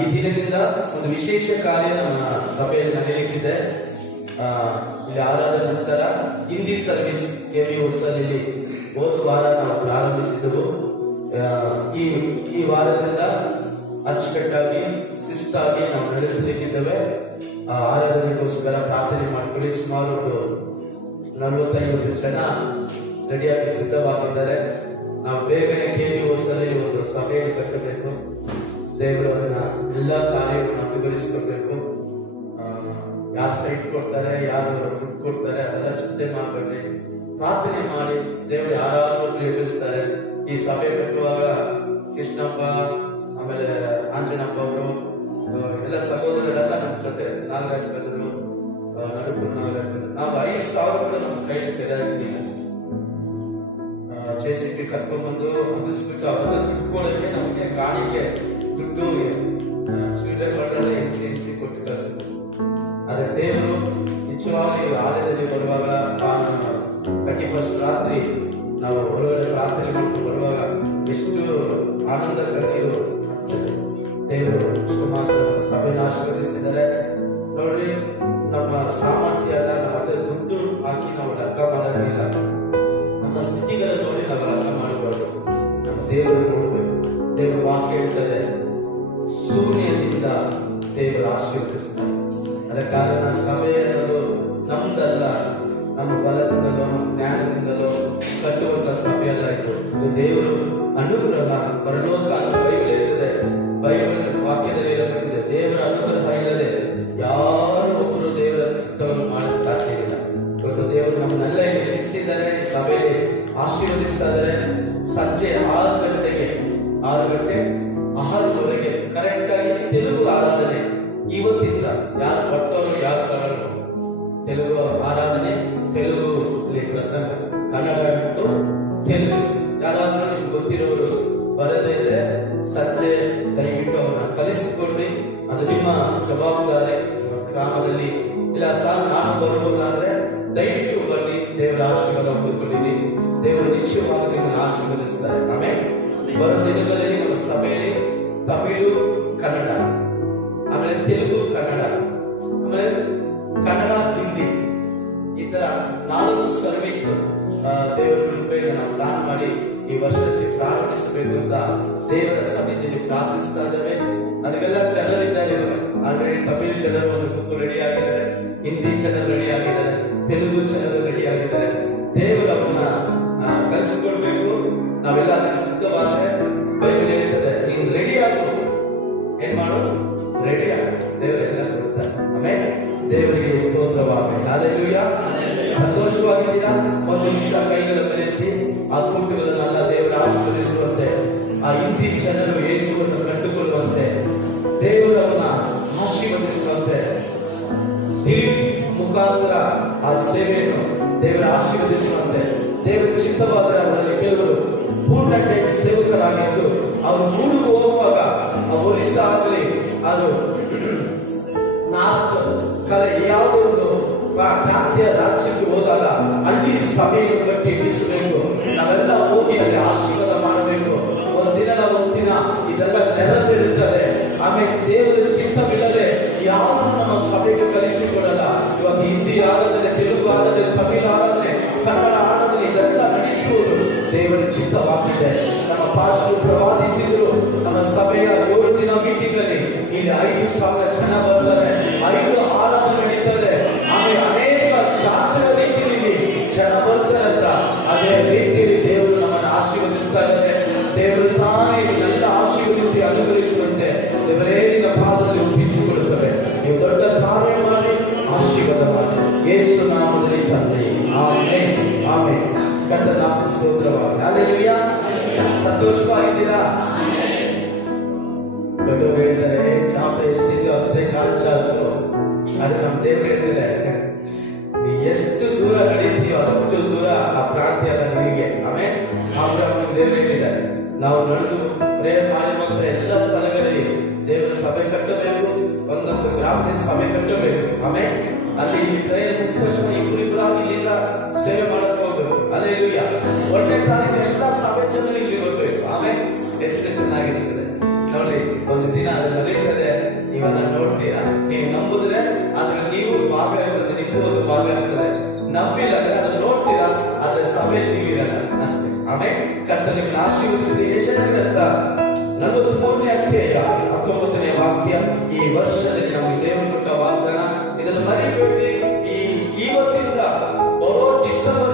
ಈ ದಿನದಿಂದ ಒಂದು ವಿಶೇಷ ಕಾರ್ಯ ನಮ್ಮ ಸಭೆಯಲ್ಲಿ ನಡೆಯಲಿಕ್ಕಿದೆ. ಇಲ್ಲಿ ಆರಾದ ನಂತರ ಹಿಂದಿ ಸರ್ವಿಸ್ KVOSಲ್ಲಿ ಹೋದ ವಾರ ನಾವು ಪ್ರಾರಂಭಿಸಿದೆವು. ಈ ವಾರದಿಂದ ಅಚ್ಚುಕಟ್ಟಾಗಿ ಶಿಸ್ತಾಗಿ ನಾವು ನಡೆಸಲಿಕ್ಕಿದ್ದೇವೆ. ಆರಾಧನೆಗೋಸ್ಕರ ಪ್ರಾರ್ಥನೆ ಮಾಡಿಕೊಳ್ಳಿ. ಸುಮಾರು 40-50 ಜನ ರೆಡಿಯಾಗಿ ಸಿದ್ಧವಾಗಿದ್ದಾರೆ. ನಾವು ಬೇಗನೆ KVOSಲ್ಲಿ ಒಂದು ಸಭೆಯನ್ನು ಕಟ್ಟಬೇಕು. ದೇವರು ಅದನ್ನ ಎಲ್ಲ ಕಾರ್ಯವನ್ನು ಅಭಿವೃದ್ಧಿಸಿಕೊಳ್ಬೇಕು. ಯಾರು ಸೈಟ್ ಕೊಡ್ತಾರೆ, ಯಾರು ದುಡ್ಡು ಕೊಡ್ತಾರೆ ಅದೆಲ್ಲ ಚಿಂತೆ ಮಾಡಬೇಡಿ. ಪ್ರಾರ್ಥನೆ ಮಾಡಿ ದೇವರು ಯಾರಾದ್ರೂ ಎದುರಿಸ್ತಾರೆ. ಈ ಸಭೆ ಕಟ್ಟುವಾಗ ಕೃಷ್ಣಪ್ಪ, ಆಮೇಲೆ ಆಂಜನಪ್ಪ ಅವರು ಎಲ್ಲ ಸಹೋದರರೆಲ್ಲ ನಮ್ಮ ಜೊತೆ, ನಾಗರಾಜ್ ಬದರು, ನಡುಪುರ ನಾಗರಾಜ್ ಬದರು, ನಾವು 5,000 ಕೂಡ ನಮ್ಮ ಕೈಲಿ ಸೇರಾಗಿದ್ದೀವಿ. JCB ಕರ್ಕೊಂಡ್ಬಂದು ಮುಗಿಸ್ಬಿಟ್ಟು ಅವಾಗ ದುಡ್ಕೊಳ್ಳೋಕೆ ನಮಗೆ ಕಾಣಿಕೆ ದುಡ್ಡು ಸ್ವೀಡನ್ NC ಕೊಟ್ಟು ಕಳಿಸಿದ್ರು. ಆದ್ರೆ ದೇವರು ನಿಜವಾಗಿ ಆಲಯದಲ್ಲಿ ಬರುವಾಗ 31st ರಾತ್ರಿ ನಾವು ಹೊರಗಡೆ ಪ್ರಾರ್ಥನೆ ಮಾಡ್ಕೊಂಡು ಬರುವಾಗ ಎಷ್ಟು ಆನಂದ ಕಣ್ಣೀರು ಅನ್ಸುತ್ತೆ. ದೇವರು ಇಷ್ಟು ಮಾತ್ರ ಸಭೆನ ಆಶೀರ್ವದಿಸಿದ್ದಾರೆ. ನೋಡ್ರಿ, ನಮ್ಮ ಸಾಮರ್ಥ್ಯ ಅಲ್ಲ, ನಾವು ಅದೇ ದುಡ್ಡು ಹಾಕಿ ನಾವು ಲೆಕ್ಕ ಮಾಡೋದಿಲ್ಲ. ನಮ್ಮ ಸ್ಥಿತಿಗಳನ್ನು ನೋಡಿ ನಾವು ಲೆಕ್ಕ ಮಾಡಬಾರ್ದು. ನಮ್ಮ ದೇವರು ನೋಡ್ಬೇಕು. ದೇವರ ವಾಕ್ಯ ಹೇಳ್ತಾರೆ, ಶೂನ್ಯದಿಂದ ದೇವರು ಆಶೀರ್ವದಿಸ್ತಾರೆ. ಅದ ಕಾರಣ ಸಭೆ ಅನ್ನೋದು ನಮ್ದಲ್ಲ, ನಮ್ಮ ಬಲದಿಂದಲೋ ನಮ್ಮ ಜ್ಞಾನದಿಂದಲೋ ಕಟ್ಟುವಂತ ಸಭೆ ಅಲ್ಲ. ಇದು ದೇವರು ಅನುಗ್ರಹ, ಪರಲೋಕ ಅಂತ ಬೈಬಲ್ ಇರ್ತದೆ. ಬೈಬಲ್ ವಾಕ್ಯದಲ್ಲಿ ಇರಬೇಕಿದೆ, ದೇವರ ಅನುಗ್ರಹ ಇಲ್ಲದೆ ಯಾರು ಒಬ್ಬರು ದೇವರ ಚಿತ್ತವನ್ನು ಮಾಡಲು ಸಾಧ್ಯವಿಲ್ಲ. ಇವತ್ತು ದೇವರು ನಮ್ಮನ್ನೆಲ್ಲ ಇಲ್ಲಿ ನಿಲ್ಲಿಸಿದ್ದಾರೆ, ಸಭೆಯಲ್ಲಿ ಆಶೀರ್ವದಿಸ್ತಾ ಇದ್ದಾರೆ. ಸಂಜೆ 6 ಗಂಟೆಗೆ 6:30 ಕರೆಕ್ಟ್ ಆಗಿ ತೆಲುಗು ಆರಾಧನೆ ಇವತ್ತಿಂದ. ಯಾರು ಕೊಟ್ಟವರು ಯಾರು ಬರಲು, ತೆಲುಗು ಆರಾಧನೆ, ತೆಲುಗು ಪ್ರಸಂಗ, ಕನ್ನಡ ಬಿಟ್ಟು ತೆಲುಗು. ಯಾರಾದ್ರೂ ನಿಮ್ಗೆ ಗೊತ್ತಿರೋರು ಬರದೇ ಇದ್ರೆ ಸಂಜೆ ದಯವಿಟ್ಟು ಅವನ್ನ ಕಲಿಸಿಕೊಳ್ಳಿ. ಅದು ನಿಮ್ಮ ಜವಾಬ್ದಾರಿ. ಗ್ರಾಮದಲ್ಲಿ ಇಲ್ಲ ಸರ್ ನಾನು ಬರಬಹುದಾದ್ರೆ ದಯವಿಟ್ಟು ಬನ್ನಿ. ದೇವರ ಆಶೀರ್ವಾದ ಹೊಂದಿಕೊಳ್ಳಿ. ದೇವರು ನಿಶ್ಚಯವಾಗಿ ನಿಮ್ಮನ್ನು ಆಶೀರ್ವದಿಸ್ತಾರೆ. ಆಮೇಲೆ ಬರೋ ದಿನಗಳಲ್ಲಿ ನಮ್ಮ ಸಭೆಯಲ್ಲಿ ತಮಿಳು, ಕನ್ನಡ, ಆಮೇಲೆ ತೆಲುಗು, ಕನ್ನಡ, ಆಮೇಲೆ ಕನ್ನಡ, ಹಿಂದಿ, ಈ ತರ 4 ಸರ್ವಿಸ್ ದೇವರ ಕೃಪೆಯಿಂದ ನಾವು ಪ್ಲಾನ್ ಮಾಡಿ ಈ ವರ್ಷಕ್ಕೆ ಪ್ರಾರಂಭಿಸಬೇಕು ಅಂತ ದೇವರ ಸನ್ನಿಧಿಯಲ್ಲಿ ಪ್ರಾರ್ಥಿಸ್ತಾ ಇದ್ದೇವೆ. ಅದಕ್ಕೆಲ್ಲ ಜನರಿದ್ದಾರೆ. ಆಲ್ರೆಡಿ ತಮಿಳು ಜನರು ಒಂದು ಗುಂಪು ರೆಡಿ ಆಗಿದ್ದಾರೆ, ಹಿಂದಿ ಜನರು ರೆಡಿ ಆಗಿದ್ದಾರೆ, ತೆಲುಗು ಜನರು ರೆಡಿ ಆಗಿದ್ದಾರೆ. ದೇವರು ಅವನ್ನ ಕಲಿಸ್ಕೊಳ್ಬೇಕು. ನಾವೆಲ್ಲ ಅದಕ್ಕೆ ಸಿದ್ಧವಾದ್ರೆ ಬೈಬಲ್ ಹೇಳ್ತದೆ, ನೀನು ರೆಡಿ ಆಗು, ಏನ್ ಮಾಡು, ರೆಡಿ ಆಗು, ದೇವರೆಲ್ಲ ಕೊಡ್ತಾರೆ. ಆಮೇಲೆ ದೇವರಿಗೆ ಸ್ತೋತ್ರವಾಗಲಿ. ಹಲ್ಲೆಲೂಯಾ. ಸಂತೋಷವಾಗಿದ್ದೀರಾ? ಒಂದು ನಿಮಿಷ ಕೈಗಳ ಬೆರೆತಿ ಆ ಕೂಟಗಳನ್ನೆಲ್ಲ ದೇವರ ಆಶೀರ್ವದಿಸುವಂತೆ, ಆ ಹಿಂದಿ ಜನರು ಯೇಸುವನ್ನು ಕಂಡುಕೊಳ್ಳುವಂತೆ, ದೇವರನ್ನ ಆಶೀರ್ವದಿಸುವಂತೆ, ಮುಖಾಂತರ ಆ ಸೇವೆಯನ್ನು ದೇವರ ಆಶೀರ್ವದಿಸುವಂತೆ, ದೇವರ ಚಿತ್ತವಾದರೆ ಅವರಲ್ಲಿ ಕೆಲವರು ಪೂರ್ಣ ಟೈಮ್ ಸೇವಕರಾಗಿದ್ದು ಅವರು ಮೂಡಿಗೆ ಹೋಗುವಾಗ ಒರಿಸ್ಸಾ ಆಗಲಿ, ಅದು ಯಾವುದೋ ಒಂದು ಪ್ರಾಂತ್ಯ ರಾಜ್ಯಕ್ಕೆ ಹೋದಾಗ ಅಲ್ಲಿ ಸಭೆಯನ್ನು ಕಟ್ಟಿ ಎಬ್ಬಿಸಬೇಕು. ನಾವೆಲ್ಲ ಹೋಗಿ ಅಲ್ಲಿ ಆಶೀರ್ವಾದ ಮಾಡಬೇಕು. ಒಂದಿನ ಇದೆಲ್ಲ ನೆರವೇರುತ್ತದೆ. ಆಮೇಲೆ ದೇವರ ಚಿತ್ತವಿಲ್ಲದೆ ಯಾರು ನಮ್ಮ ಸಭೆಗೆ ಕಲಿಸಿಕೊಡಲ್ಲ. ಇವಾಗ ಹಿಂದಿ ಆರಾಧನೆ, ತೆಲುಗು ಆರಾಧನೆ, ತಮಿಳು ಆರಾಧನೆ, ಕನ್ನಡ ಆರಾಧನೆ ಇದೆಲ್ಲ ನಡೆಸುವುದು ದೇವರ ಚಿತ್ತವಾಗಿದೆ. ನಮ್ಮ ಪಾಸ್ಟರ್ ಪ್ರವಾದಿಸಿದ್ರು, ನಮ್ಮ ಸಭೆಯ 7 ದಿನ ಮೀಟಿಂಗ್ ಅಲ್ಲಿ ಇಲ್ಲಿ 5,000 ಜನ ಬರ್ತಾರೆ, 5 ಆರಾಧನೆ ನಡೀತದೆ. ಆಮೇಲೆ ಅನೇಕ ಜಾತ್ರೆಯ ರೀತಿಯಲ್ಲಿ ಜನ ಬರ್ತಾರೆ ಅಂತ. ಅದೇ ರೀತಿಯಲ್ಲಿ ದೇವರು ನಮ್ಮನ್ನು ಆಶೀರ್ವದಿಸ್ತಾ ಇದ್ದಾರೆ. ದೇವರು ತಾನೇ ಇದನ್ನೆಲ್ಲ ಆಶೀರ್ವದಿಸಿ ಅನುಗ್ರಹಿಸುವಂತೆ ದೇವರೇನ ಪಾದದಲ್ಲಿ ಒಪ್ಪಿಸಿಕೊಳ್ಳುತ್ತವೆ. ನೀವು ದೊಡ್ಡ ಕಾರ್ಯ ಮಾಡಿ ಆಶೀರ್ವಾದ ಮಾಡಿ ಯೇಸು ನಾಮದಲ್ಲಿ ತಂದೆ. Amen, amen. ಕರ್ತನ ನಾಮಕ್ಕೆ ಸ್ತೋತ್ರವಾಗಲಿ. ಹಲ್ಲೆಲೂಯಾ. ಸಂತೋಷವಾಗಿದ್ದೀರಾ? ದೊಡ್ಡವರು ಹೇಳ್ತಾರೆ, ಚಾಪೆ ಎಷ್ಟಿದೆಯೋ ಅಷ್ಟೇ ಕಾಲು ಚಾಚು. ಅದು ನಮ್ಮ ದೇವರು ಹೇಳ್ತಾರೆ, ನೀ ಎಷ್ಟು ದೂರ ನಡೀತೀಯೋ ಅಷ್ಟು ದೂರ ಆ ಪ್ರಾಂತ್ಯ ನಿಮಗೆ. ಆಮೇಲೆ ದೇವರು ಹೇಳಿದ್ದಾರೆ, ನಾವು ನಡೆದು ಪ್ರೇಯರ್ ಮಾಡಿ ಬಂದ್ರೆ ಎಲ್ಲ ಸ್ಥಳಗಳಲ್ಲಿ ದೇವರ ಸಭೆ ಕಟ್ಟಬೇಕು. ಒಂದೊಂದು ಗ್ರಾಮದಲ್ಲಿ ಸಭೆ ಕಟ್ಟಬೇಕು. ಆಮೇಲೆ ಅಲ್ಲಿ ಪ್ರೇಯರ್ ಮುಗಿದ ತಕ್ಷಣ ಇಬ್ಬರಿಬ್ಬರಾಗಿ ಇಲ್ಲಿಂದ ಸೇವೆ ಮಾಡಕ್ಕೆ ಹೋಗ್ಬೇಕು. ಹಲ್ಲೆಲೂಯಾ. 1ನೇ ತಾರೀಕು ಎಲ್ಲ ಸಭೆ ಜನರಿಗೆ ಹೋಗ್ಬೇಕು. ಆಮೇಲೆ ಎಷ್ಟು ಚೆನ್ನಾಗಿರ್ತದೆ ನೋಡಿ. ಒಂದು ದಿನ ಅದು ನಡೀತದೆ. ನೀವೆಲ್ಲ ನೋಡ್ತೀರಾ. ನೀವು ನಂಬುದ್ರೆ ಅದ್ರಲ್ಲಿ ನೀವು ಭಾಗ ಇರ್ತದೆ, ನಿಮಗೂ ಒಂದು ಭಾಗ ಇರ್ತದೆ. ನಂಬಿಲ್ಲ ಅಂದ್ರೆ ಅದನ್ನ ನೋಡ್ತೀರಾ, ಅದ್ರ ಸಮಯ ನೀವಿರಲ್ಲ ಅಷ್ಟೇ. ಆಮೇಲೆ ಕರ್ತನಿಗೆ ಆಶೀರ್ವದಿಸಿ. ಯೆಶಾಯ ಗ್ರಂಥ 43ನೇ ಅಧ್ಯಾಯ 19ನೇ ವಾಕ್ಯ. ಈ ವರ್ಷದಲ್ಲಿ ನಮಗೆ ದೇವರು ಕೊಟ್ಟ ವಾಗ್ದಾನ, ಇದನ್ನು ಮರಿಬೇಡಿ. ಇವತ್ತಿಂದ ಬರೋ ಡಿಸೆಂಬರ್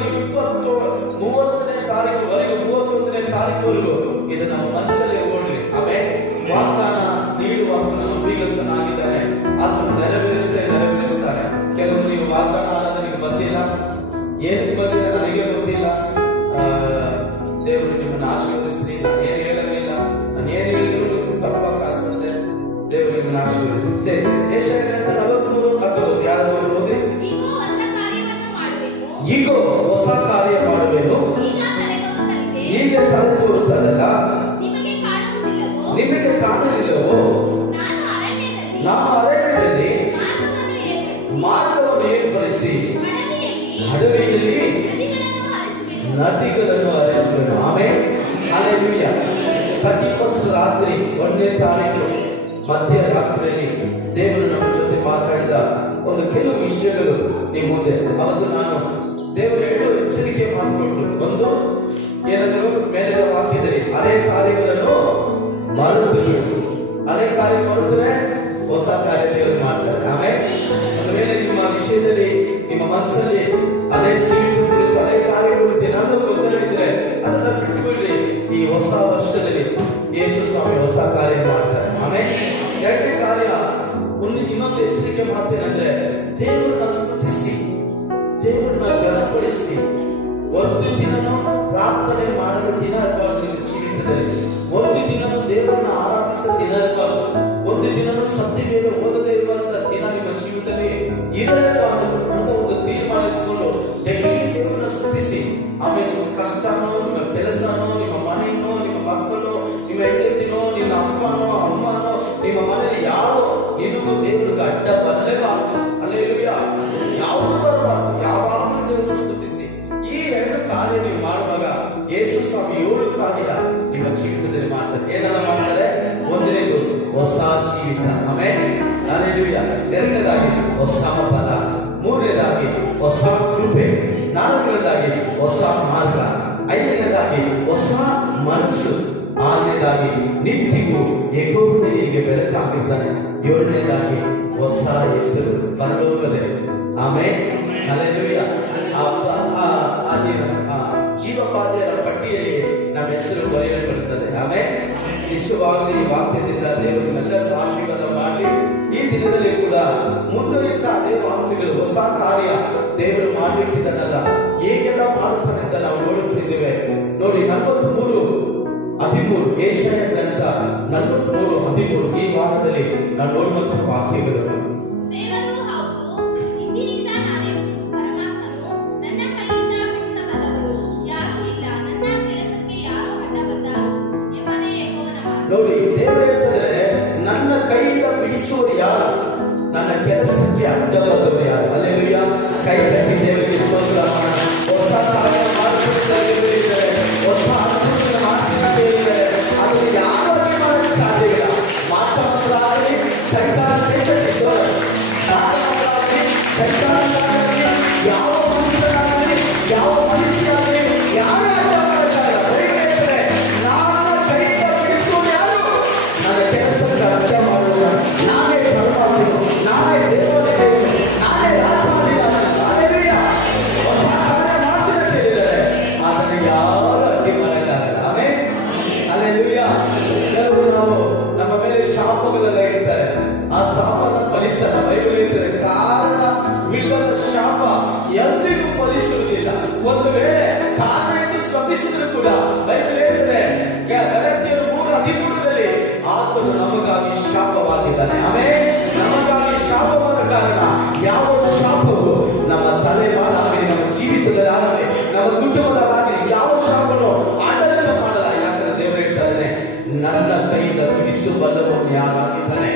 30ನೇ ತಾರೀಕುವರೆಗೂ 31ನೇ ತಾರೀಕುವರೆಗೂ ಇದು ನಮ್ಮ ಮನಸ್ಸಲ್ಲಿ ಇಟ್ಕೊಳ್ಳಿ. ಆಮೇಲೆ ವಾಗ್ದಾನ ನೀಡುವಾಗ ನಂಬಿಗಸ್ತನಾಗಿದ್ದಾನೆ, ಅದನ್ನು ನೆರವೇರಿಸ್ತಾರೆ. ಕೆಲವು ನೀವು ವಾಗ್ದಾನ ನನಗೆ ಬಂದಿಲ್ಲ, ಏನಕ್ಕೆ ಬಂದಿಲ್ಲ ನನಗೆ ಗೊತ್ತಿಲ್ಲ, ದೇವರು ನಿಮ್ಮನ್ನು ಆಶೀರ್ವದಿಸಿ, ನಾನು ಏನು ಹೇಳಲಿಲ್ಲ, ನಾನು ಏನು ಹೇಳಿದ್ರು ತಪ್ಪಾಗಿ ಕಾಣಿಸುತ್ತೆ, ದೇವರು ನಿಮ್ಮನ್ನು ಆಶೀರ್ವದಿಸಿ. ಸರಿ, ಯೆಶಾಯ ಗ್ರಂಥ 43:11 ಯಾರು ಓದಿ? ಈಗ ಹೊಸ ಕಾರ್ಯ ಮಾಡಬೇಕು, ಈಗ ತಲೆ ತೋರುತ್ತದಲ್ಲ, ನಿಮಗೆ ಕಾಣಲಿಲ್ಲವೋ? ನಾನು ಅರಣ್ಯದಲ್ಲಿ ಮಾರ್ಗವನ್ನು ಏರ್ಪಡಿಸಿ ಅಡವಿಯಲ್ಲಿ ನದಿಗಳನ್ನು ಹರಿಸುವೆನು. Amen, hallelujah. 31st ರಾತ್ರಿ 1ನೇ ತಾರೀಕು ಮಧ್ಯರಾತ್ರಿಯಲ್ಲಿ ದೇವರು ನಮ್ಮ ಜೊತೆ ಮಾತಾಡಿದ ಒಂದು ಕೆಲವು ವಿಷಯಗಳು ನಿಮ್ಮ ಮುಂದೆ. ಅವತ್ತು ನಾನು ದೇವರು 2 ಎಚ್ಚರಿಕೆ ಮಾಡಿಕೊಟ್ರು. ಒಂದು ಏನಾದರೂ ಮೇಲಿನ ವಾಕ್ಯದಲ್ಲಿ ಹಳೆ ಕಾರ್ಯಗಳನ್ನು ಮರೆತು, ಹಳೆ ಕಾರ್ಯ ಮರೆತರೆ ಹೊಸ ಕಾರ್ಯ ದೇವರು ಮಾಡ್ತಾರೆ. ಆಮೇಲೆ ಒಂದು ವೇಳೆ ನಿಮ್ಮ ವಿಷಯದಲ್ಲಿ ನಿಮ್ಮ ಮನಸ್ಸಲ್ಲಿ ಹಳೆ ಜೀವಿತ ಕುರಿತು ಹಳೆ ಕಾರ್ಯ ಕುರಿತು ಏನಾದರೂ ಗೊತ್ತಿದ್ರೆ ಅದೆಲ್ಲ ಬಿಟ್ಟುಬಿಡ್ರಿ. ಈ ಹೊಸ ವರ್ಷದಲ್ಲಿ ಯೇಸು ಸ್ವಾಮಿ ಹೊಸ ಕಾರ್ಯ ಮಾಡ್ತಾರೆ. ಆಮೇಲೆ 2ನೇ ಕಾರ್ಯ, ಇನ್ನೊಂದು ಎಚ್ಚರಿಕೆ ಮಾಡ್ತೇನೆಂದ್ರೆ, ದೇವರನ್ನ ಸ್ತುತಿಸಿ, ದೇವರನ್ನ ಘನಪಡಿಸಿ. ಒಂದು ದಿನನೂ ಪ್ರಾರ್ಥನೆ ಮಾಡಲು ದಿನ ಇರಬಾರ್ದು ನಿಮ್ಮ ಜೀವಿತದಲ್ಲಿ. ಒಂದು ದಿನನೂ ದೇವರನ್ನ ಆರಾಧಿಸಿದ ದಿನ ಇರಬಾರ್ದು. ಒಂದು ದಿನನೂ ಸತ್ಯವೇದ ಓದದೇ ಇರುವಂತ ದಿನ ನಿಮ್ಮ ಜೀವಿತದಲ್ಲಿ ಇರಲೇಬಾರ್ದು ಅಂತ ಒಂದು ತೀರ್ಮಾನ ಇಟ್ಕೊಂಡು ಡೈಲಿ ದೇವರನ್ನ ಸ್ತುತಿಸಿ. ಆಮೇಲೆ ನಿಮ್ಮ ಕಷ್ಟನೋ, ನಿಮ್ಮ ಕೆಲಸನೋ, ನಿಮ್ಮ ಮನೆಯೋ, ನಿಮ್ಮ ಮಕ್ಕಳೋ, ನಿಮ್ಮ ಹೆಂಡತಿನೋ, ನಿಮ್ಮ ಅಪ್ಪನೋ ಅಮ್ಮನೋ, ನಿಮ್ಮ ಮನೆಯಲ್ಲಿ ಯಾರೋ ನಿನಗೂ ದೇವರಿಗೆ ಅಡ್ಡ ಬರಲೇಬಾರ್ದು. ಹಲ್ಲೆಲೂಯಾ. ಯಾವುದು ಬರಬಾರ್ದು, ಯಾವಾಗಲೂ ದೇವರನ್ನು ಸ್ತುತಿಸಿ. ಈ 2 ಕಾರ್ಯ ನೀವು ಮಾಡುವಾಗ ಯೇಸು ಸ್ವಾಮಿ 7 ಕಾರ್ಯ ನಿಮ್ಮ ಜೀವಿತದಲ್ಲಿ ಮಾಡ್ತಾರೆ. ಏನೆಲ್ಲ ಮಾಡ್ತಾರೆ? ಒಂದನೇದು ಹೊಸ ಜೀವಿತ. Amen, hallelujah. 2ನೇದಾಗಿ ಹೊಸ ಫಲ, 3ನೇದಾಗಿ ಹೊಸ ಕೃಪೆ, 4ನೇದಾಗಿ ಹೊಸ ಮಾರ್ಗ, 5ನೇದಾಗಿ ಹೊಸ ಮನಸ್ಸು, 6ನೇದಾಗಿ ನಿತ್ಯವೂ ಯೆಹೋವನಿಗೆ ಬೆಳಕಾಗಿದ್ದಾನೆ, 7ನೇದಾಗಿ ಹೊಸ ಹೆಸರು ಪರಲೋಕದಲ್ಲಿ. Amen, hallelujah. ಜೀವಪಾದೆಯ ಪಟ್ಟಿಯಲ್ಲಿ ನಮ್ಮ ಹೆಸರು ಬರೆಯಲ್ಪಡುತ್ತದೆ. ಆಮೇಲೆ ನಿಜವಾಗಲೂ ಈ ವಾಕ್ಯದಿಂದ ದೇವರು ಎಲ್ಲರೂ ಆಶೀರ್ವಾದ ಮಾಡಿ ಈ ದಿನದಲ್ಲಿ ಕೂಡ ಮುಂದುವರಿತಾ ಅದೇ ವಾಕ್ಯಗಳು ಹೊಸ ಕಾರ್ಯ ದೇವರು ಮಾಡಬೇಕಿದ್ದನಲ್ಲ, ಹೇಗೆಲ್ಲ ಮಾಡುತ್ತಾನೆ ಅಂತ ನಾವು ನೋಡುತ್ತಿದ್ದೇವೆ. ನೋಡಿ 43:13 ಯೆಶಾಯ ಗ್ರಂಥ 43:13 ಈ ವಾರದಲ್ಲಿ ನಾವು ನೋಡುವಂತ ವಾಕ್ಯಗಳು. ನೋಡಿ, ದೇವರು ಹೇಳ್ತಾರೆ, ನನ್ನ ಕೈಯಿಂದ ಬಿಡಿಸುವುದು ಯಾರು, ನನ್ನ ಕೆಲಸಕ್ಕೆ ಅಡ್ಡವಾದವರು ಯಾರು. ಹಲ್ಲೆಲೂಯಾ. ಕೈ ಕಟ್ಟಿ ದೇವರಿಗೆ ಸ್ತೋತ್ರ ಮಾಡೋಣ. ಹೊಸ ಕಾರ್ಯ ಮಾಡಿಸುತ್ತಿದ್ದಾರೆ, ಹೊಸ ಅನುಭವ ಮಾಡಿಸುತ್ತಿದ್ದಾರೆ. ಅದು ಯಾರಿಗೆ ಮಾಡಲು ಸಾಧ್ಯ ಇಲ್ಲ. ಮಾತಾಡಲಾಗಲಿ ಸರ್ಕಾರ ಯಾವ ಮನುಷ್ಯರಾಗಲಿ ಯಾವ ಮನುಷ್ಯರಾಗಲಿ ಯಾರೇ ಅಡ್ಡ ಮಾಡ್ತಾರೆ. ನಾನು ಕೈಯಿಂದ ಬಿಡಿಸುವುದು ಯಾರು, ನನ್ನ ಕೆಲಸಕ್ಕೆ ಅಡ್ಡ ಮಾಡುವ ನಾನೇ ಪರಮಾತ್ಮನು, ನಾನೇ ದೇವದೇವರು, ನಾನೇ ರಾಜಾಧಿರಾಜ. ಹೊಸ ಕಾರ್ಯ ಮಾಡ್ತಿದ್ದಾರೆ, ಆದರೆ ಯಾರು ಅಡ್ಡಿ ಮಾಡಕ್ಕಾಗಲ್ಲ. Amen, hallelujah. ಕೆಲವರು ನಾವು ನಮ್ಮ ಮೇಲೆ ಶಾಪಗಳೆಲ್ಲ ಇರ್ತಾರೆ, ಆ ಶಾಪನ ಫಲಿಸಲ್ಲ. ಬೈಬಲ್ ಹೇಳ್ತಾರೆ, ಕಾರಣವಿಲ್ಲದ ಶಾಪ ಎಂದಿಗೂ ಫಲಿಸುವುದಿಲ್ಲ. ಒಂದು ವೇಳೆ ಕಾರಣಕ್ಕೆ ಶ್ರಮಿಸಿದ್ರು ಕೂಡ ಬೈಬಲ್ ಹೇಳ್ತದೆ, ಗಲಾತ್ಯರು 3:13 ಆತನು ನಮಗಾಗಿ ಶಾಪವಾಗಿದ್ದಾನೆ. ಆಮೆನ್. ನಮಗಾಗಿ ಶಾಪವಾದ ಕಾರಣ ಯಾವ ಶಾಪವು ನಮ್ಮ ತಲೆಮಾರಾಗಲಿ, ನಮ್ಮ ಜೀವಿತದಲ್ಲಿ ಆಗಲಿ, ನಮ್ಮ ಕುಟುಂಬದಲ್ಲಾಗಲಿ ಯಾವ ಶಾಪನು ಆಡಳಿತ ಮಾಡಲ್ಲ. ಯಾಕಂದ್ರೆ ದೇವರು ಹೇಳ್ತಾನೆ, ನನ್ನ ಕೈಯಿಂದ ಬಿಡಿಸಬಲ್ಲವನು ಯಾರಾಗಿದ್ದಾನೆ.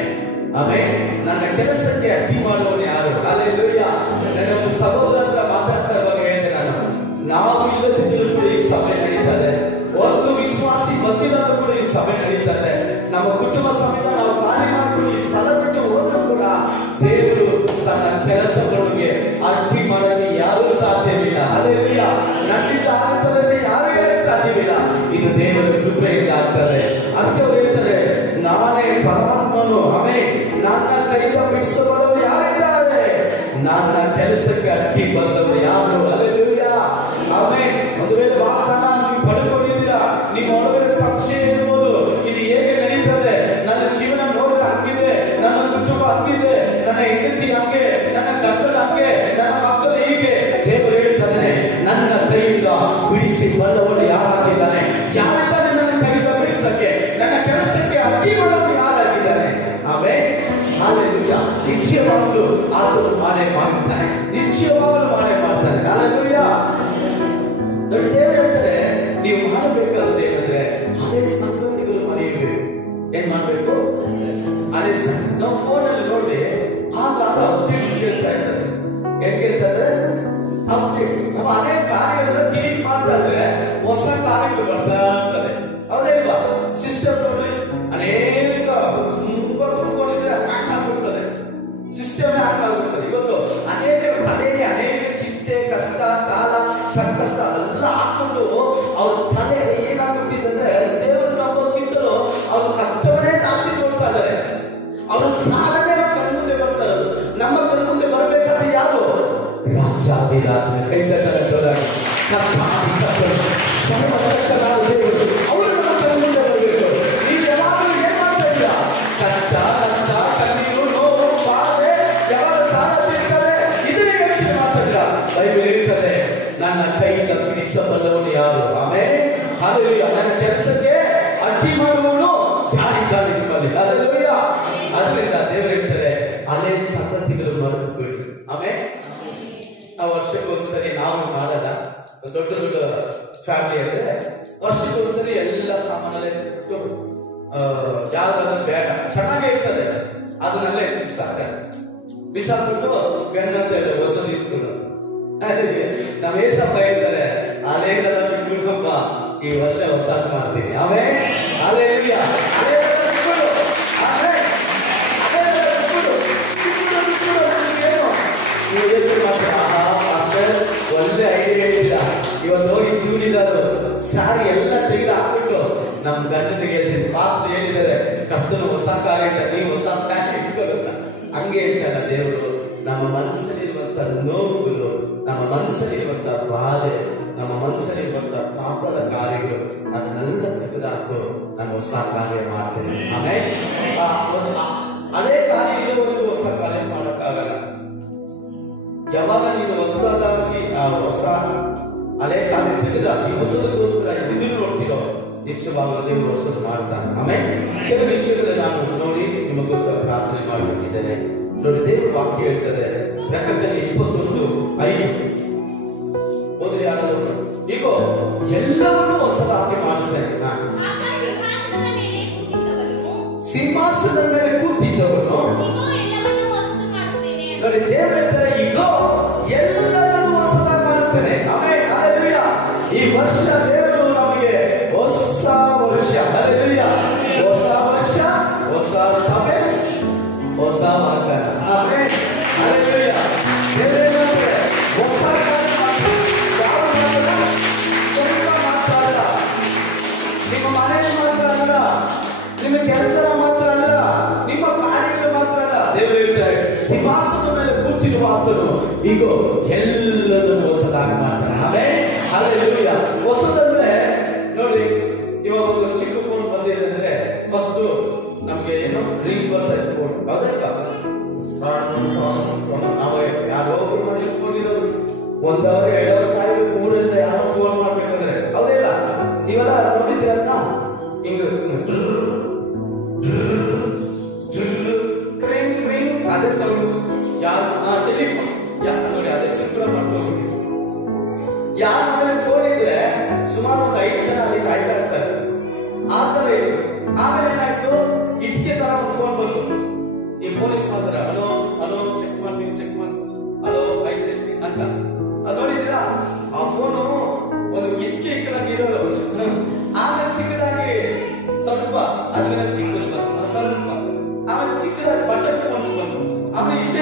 ಆಮೆನ್. ನನ್ನ ಕೆಲಸಕ್ಕೆ ಅಡ್ಡಿ ಮಾಡುವವನು ಯಾರು. ಹಲ್ಲೆಲೂಯಾ. ನನ್ನ ಒಂದು ಸಹೋದರರ ಮಾತಾಡ್ತಾ ಇರುವಾಗ ಹೇಳಿದೆ ನಾನು, ನಾವು ಇಲ್ಲದಿದ್ದರೂ ಕೂಡ ಈ ಸಭೆ ನಡೀತಾ ಇದೆ. ಒಂದು ವಿಶ್ವಾಸಿ ಬಂದಿಲ್ಲ ಕೂಡ ಈ ಸಭೆ ನಡೀತಾ ಇದೆ. ನಮ್ಮ ಕುಟುಂಬ ಸಮೇತ ನಾವು ದೇವರು ತನ್ನ ಕೆಲಸಗಳಿಗೆ ಅಡ್ಡಿ ಮಾಡಲು ಯಾರೂ ಸಾಧ್ಯವಿಲ್ಲ. ಹಲ್ಲೆಲೂಯ. ನನ್ನಿಂದ ಆಗ್ತದೆ ಯಾರಿಗೂ ಸಾಧ್ಯವಿಲ್ಲ. ಇದು ದೇವರ ಕೃಪೆಯಿಂದ ಆಗ್ತದೆ. ಅದಕ್ಕೆ ಅವರು ಹೇಳ್ತಾರೆ, ನಾನೇ ಪರಮಾತ್ಮನು. ಆಮೆನ್. ನನ್ನ ಕೈಯಿಂದ ಬಿಡಿಸಬಲ್ಲವರು ಯಾರಿದ್ದಾರೆ? ನನ್ನ ಕೆಲಸಕ್ಕೆ ಅಡ್ಡಿ ಬಂದವರು ಯಾರು? ಹಲ್ಲೆಲೂಯ. ಆಮೆನ್. ಒಂದು ವೇಳೆ ವಾಗ್ದಾನ ನೀವು ಪಡೆದುಕೊಂಡಿದ್ದೀರಾ, ನಿಮ್ಮ ಒಳಗಡೆ ಸಂಶಯ ಇರ್ಬೋದು, ಇದು ಹೇಗೆ ನಡೀತದೆ, ನನ್ನ ಜೀವನ ನೋಡಿದ್ರೆ ಹಂಗಿದೆ, ನನ್ನ ಕುಟುಂಬ ಹಂಗಿದೆ, ನನ್ನ ಹೆಂಡತಿ ಹಂಗೆ, ನನ್ನ ಗಂಡನ ಹಂಗೆ, ನನ್ನ ಮಕ್ಕಳು ಹೀಗೆ. ದೇವರು ಹೇಳ್ತಾನೆ, ನನ್ನ ಕೈಯಿಂದ ಬಿಡಿಸಿ ಬಲ್ಲವರು ಯಾರಾಗಿದ್ದಾನೆ? ಯಾರಿದ್ದಾನೆ ನನ್ನ ಕೈಯಿಂದ ಬಿಡಿಸಕ್ಕೆ? ನನ್ನ ಕೆಲಸಕ್ಕೆ ಅಡ್ಡಿ ಮಾಡೋದು ಯಾರಾಗಿದ್ದಾನೆ? ಆಮೆನ್. ಹಲ್ಲೆಲೂಯ. ನಿಶ್ಚಯವಾಗಲು ಆತನು ಮಾಡೇ ಮಾಡ್ತಾನೆ. ನಿಶ್ಚಯವಾಗಲು ಮಾಡೇ ಮಾಡ್ತಾನೆ. ಹಲ್ಲೆಲೂಯ. ನೋಡಿ, ದೇವರು ಹೇಳ್ತಾರೆ, ನೀವು ಮಾಡಬೇಕಾದ್ರೆ ಏನಂದ್ರೆ ಅದೇ ಸಂಗತಿಗಳು ಮರೆಯಬೇಕು. ಏನ್ ಮಾಡ್ಬೇಕು? ಅದೇ ನಾವು ಫೋನ್ ಅಲ್ಲಿ ನೋಡಿ ಆಗ ಅಪ್ಡೇಟ್ ಕೇಳ್ತಾ ಇದ್ದಾರೆ. ಏನ್ ಕೇಳ್ತಾರೆ? ಅಪ್ಡೇಟ್. ನಾವು ಅದೇ ಕಾರ್ಯಗಳನ್ನ ಡಿಲೀಟ್ ಮಾಡ್ತಾ ಇದ್ರೆ ಹೊಸ ಕಾರ್ಯಗಳು ಬರ್ತಾ ಇರ್ತದೆ. ಹೌದಲ್ವಾ? ಸಿಸ್ಟಮ್ ನೋಡಿ ಅನೇಕ ತುಂಬಾ ತುಂಬಿಕೊಂಡಿದ್ರೆ ಹ್ಯಾಂಗ್ ಆಗ್ಬಿಡ್ತದೆ. ಸಿಸ್ಟಮ್ ಹ್ಯಾಂಗ್ ಆಗ್ಬಿಡ್ತದೆ. ಇವತ್ತು ಅನೇಕ ಚಿಂತೆ, ಕಷ್ಟ, ಸಾಲ, ಸಂಕಷ್ಟ ಎಲ್ಲ ಹಾಕೊಂಡು ಅವ್ರ ತಲೆ ಏನಾಗ್ಬಿಟ್ಟಿದ್ರೆ ದೇವರು ನಂಬೋಕ್ಕಿಂತಲೂ ಅವ್ರ ಕಷ್ಟವನ್ನೇ ಜಾಸ್ತಿ ನೋಡ್ತಾ ಇದ್ದಾರೆ. ಅವ್ರ ಸಾಲನೇ ಕಣ್ಮುಂದೆ ಬರ್ತಾರೆ. ನಮ್ಮ ಕಣ್ಮುಂದೆ ಬರಬೇಕಾದ್ರೆ ಯಾರು? ರಾಜಾದಿರಾಜನ ಅವರು ನಮ್ಮ ಕಣ್ಮುಂದೆ ಬರಬೇಕು. ನೀವು ಯಾವಾಗಲೂ ಏನ್ ಮಾಡ್ತಾ ಇಲ್ಲ? ಕಷ್ಟ, ನಷ್ಟ, ಕಣ್ಣೀರು, ನೋವು, ಬಾಧೆ, ಯಾವಾಗ ಸಾಲ ತೀರ್ತದೆ ಇದನ್ನೇ ಯೋಚನೆ ಮಾಡ್ತಾ ಇಲ್ಲ. ಬೈಬಲ್ ಹೇಳ್ತದೆ, ನನ್ನ ಕೈಯಿಂದ ಬಿಡಿಸಬಲ್ಲವನು ಯಾರು? ಆಮೆನ್. ಹಲ್ಲೆಲೂಯ. ನನ್ನ ಕೆಲಸಕ್ಕೆ ಅಡ್ಡಿ ಮಾಡುವವನು ಯಾರಿದ್ದಾನೆ ನಿಮ್ಮಲ್ಲಿ? ಹಲ್ಲೆಲೂಯ. ಅದರಿಂದ ದೇವರು ಹೇಳ್ತಾರೆ, ಹಳೆ ಸಂಗತಿಗಳು ಮರೆತು ಬಿಡಿ. ಆಮೆನ್. ನಾವು ವರ್ಷಕ್ಕೊಂದ್ಸರಿ ನಾವು ಮಾಡಲ್ಲ. ದೊಡ್ಡ ದೊಡ್ಡ ಫ್ಯಾಮಿಲಿ ಅಂದ್ರೆ ವರ್ಷಕ್ಕೊಂದ್ಸರಿ ಎಲ್ಲ ಸಾಮಾನೆಲ್ಲ ಯಾವ್ದಾದ್ರು ಬೇಡ ಚೆನ್ನಾಗೇ ಇರ್ತದೆ ಅದನ್ನೆಲ್ಲ ಬಿಸಾಕ್ಬಿಟ್ಟು ಗಂಡಂತ ಹೇಳಿ ಹೊಸದು ಇಸ್ಕೊಂಡು ನಾವ್ ಏಸಪ್ಪ ಹೇಳ್ತಾರೆ, ಅಲೇಗದ ಬಿಡ್ಕೊಂಬ, ಈ ವರ್ಷ ಹೊಸ ಮಾಡ್ತೀನಿ. ಆಮೇಲೆ ಒಳ್ಳೆ ಐಡಿಯಾ ಹೇಳಿಲ್ಲ. ಇವತ್ತು ಹೋಗಿ ಜೂನಿದಾರು ಸಾರಿ ಎಲ್ಲ ತೆಗೆದು ಹಾಕ್ಬಿಟ್ಟು ನಮ್ ಗಂಡನಿಗೆ ಹೇಳ್ತೀನಿ, ಪಾಸ್ಟ್ ಹೇಳಿದ್ದಾರೆ ಕರ್ತನು ಹೊಸ ಕಾರ್ಯ, ನೀವು ಹೊಸ ಸ್ಯಾರಿ ಇಟ್ಕೊಳ್ಳುತ್ತ. ಹಂಗೆ ಹೇಳ್ತಾರ ದೇವರು. ನಮ್ಮ ಮನಸ್ಸಲ್ಲಿರುವಂತ ನೋವುಗಳು, ನಮ್ಮ ಮನಸ್ಸಲ್ಲಿರುವಂತ ಬಾಧೆ, ನಮ್ಮ ಮನಸ್ಸಲ್ಲಿರುವಂತ ಪಾಪದ ಕಾರ್ಯಗಳು ಅದನ್ನೆಲ್ಲ ತೆಗೆದುಹಾಕು, ನಾನು ಹೊಸ ಕಾರ್ಯ ಮಾಡ್ತೇನೆ. ಆಮೇಲೆ ಅದೇ ಕಾರ್ಯ ಇರುವವರೆಗೂ ಹೊಸ ಕಾರ್ಯ ಮಾಡೋಕ್ಕಾಗಲ್ಲ. ಯಾವಾಗ ನೀನು ಹೊಸದಾಗಿ ಹೊಸ ಹಳೆ ಕಾರ್ಯ ತೆಗೆದಾಕಿ ಹೊಸದಕ್ಕೋಸ್ಕರ ಎದುರು ನೋಡ್ತಿರೋ ನಿಶ್ಚಯವಾಗಲು ದೇವರು ಹೊಸದು ಮಾಡ್ತಾನೆ. ಆಮೇಲೆ ಕೆಲವು ವಿಷಯಗಳಲ್ಲಿ ನಾನು ನೋಡಿ ನಿಮಗೋಸ್ಕರ ಪ್ರಾರ್ಥನೆ ಮಾಡುತ್ತಿದ್ದೇನೆ. ನೋಡಿ, ದೇವರು ವಾಕ್ಯ ಹೇಳ್ತದೆ ಪ್ರಕಟಣೆ 21:5 ಓದ್ರಿ. ಯಾರು ಈಗ ಎಲ್ಲವನ್ನೂ ಹೊಸದಾಗಿ ಮಾಡುತ್ತೇನೆ. ಸಿಂಹಾಸನದ ಮೇಲೆ ಕೂತಿದ್ದವನು ನೋಡಿ, ದೇವರು ಹೇಳ್ತಾರೆ, ಈಗ ಎಲ್ಲವನ್ನೂ ಹೊಸದಾಗಿ ಮಾಡುತ್ತೇನೆ. ಆಮೇಲೆ ಹಲ್ಲೆಲೂಯಾ. ಈ ವರ್ಷ ದೇವರು ನಮಗೆ ಹೊಸ ವರ್ಷ, ಹಲ್ಲೆಲೂಯಾ, ಹೊಸ ವರ್ಷ, ಹೊಸ ಸಭೆ, ಹೊಸ ವಾಗ್ದಾನ. ಆಮೇಲೆ ಹಲ್ಲೆಲೂಯಾ. ದೇವರೇ ಹೊಸ ಮಾತ್ರ ಅಲ್ಲ, ನಿಮ್ಮ ಮನೆಯಲ್ಲಿ ಮಾತ್ರ ಅಲ್ಲ, ನಿಮ್ಮ ಕೆಲಸ ಮಾತ್ರ ಅಲ್ಲ, ನಿಮ್ಮ ಕಾರ್ಯಗಳು ಮಾತ್ರ ಅಲ್ಲ. ದೇವರು ಹೇಳ್ತಾರೆ, ಸಿಂಹಾಸನದ ಮೇಲೆ ಕೂತಿರುವ ಆತನು ಈಗ ಎಲ್ಲರೂ ಹೊಸದಾಗಿ ಮಾಡ್ತಾನೆ. ಆಮೇಲೆ ಹಲ್ಲೆಲೂಯಾ. ಹೊಸದಂದ್ರೆ ನೋಡಿ, ಇವಾಗ ಒಂದು ಚಿಕ್ಕ ಫೋನ್ ಬಂದಿದೆ ಅಂದ್ರೆ ಫಸ್ಟ್ ನಮ್ಗೆ ಏನೋ ರಿಂಗ್ ಬರ್ತದೆ ಫೋನ್. ಹೌದಲ್ಲ? ನಾವು ಯಾರೋ ಮನೇಲಿ ಫೋನ್ ಇರೋದು 1 ಅವರ್ 2 ಅವರ್ ಕಾಯಿ 3 ಯಾರೋ ಫೋನ್ ಮಾಡ್ಬೇಕಂದ್ರೆ ಹೌದಿಲ್ಲ? ನೀವೆಲ್ಲ ನೋಡಿದ್ದೀರಲ್ಲ, ಹಿಂಗ ಅದೇ ಸೌಂಡ್ ಟೆಲಿಫೋನ್ ನೋಡಿ, ಅದೇ ಸಿಂಪಲ್ ಮಾಡ್ಕೊಂಡು ಯಾರ ಮನೆ ಫೋನ್ ಇದ್ರೆ ಸುಮಾರು ಒಂದು 5 ಜನ ಅಲ್ಲಿ ಕಾಯ್ತಾ ಇರ್ತಾರೆ. ಆ ತರ ಇದು. ಆಮೇಲೆ ಏನಾಯ್ತು, ಇದಕ್ಕೆ ತರ ಒಂದು ಫೋನ್ ಬಂತು. ಈ ಪೊಲೀಸ್ ಮಾತ್ರ ಹಲೋ ಹಲೋ ಚೆಕ್ ಮಾಡಿ ಹಲೋ ಐ ಟೆಸ್ಟಿಂಗ್ ಅಂತ ನೋಡಿದ್ದೀರಾ? ಆ ಫೋನು ಒಂದು ಇಟ್ಕೆ ಇಕ್ಕಲಾಗಿ ಇರೋದು. ಆಮೇಲೆ ಚಿಕ್ಕದಾಗಿ ಸ್ವಲ್ಪ ಅದನ್ನ ಚಿಕ್ಕದು ಸ್ವಲ್ಪ ಆಮೇಲೆ ಚಿಕ್ಕದಾಗಿ ಬಟನ್ ಫೋನ್ಸ್ ಬಂತು. ಆಮೇಲೆ ಇಷ್ಟ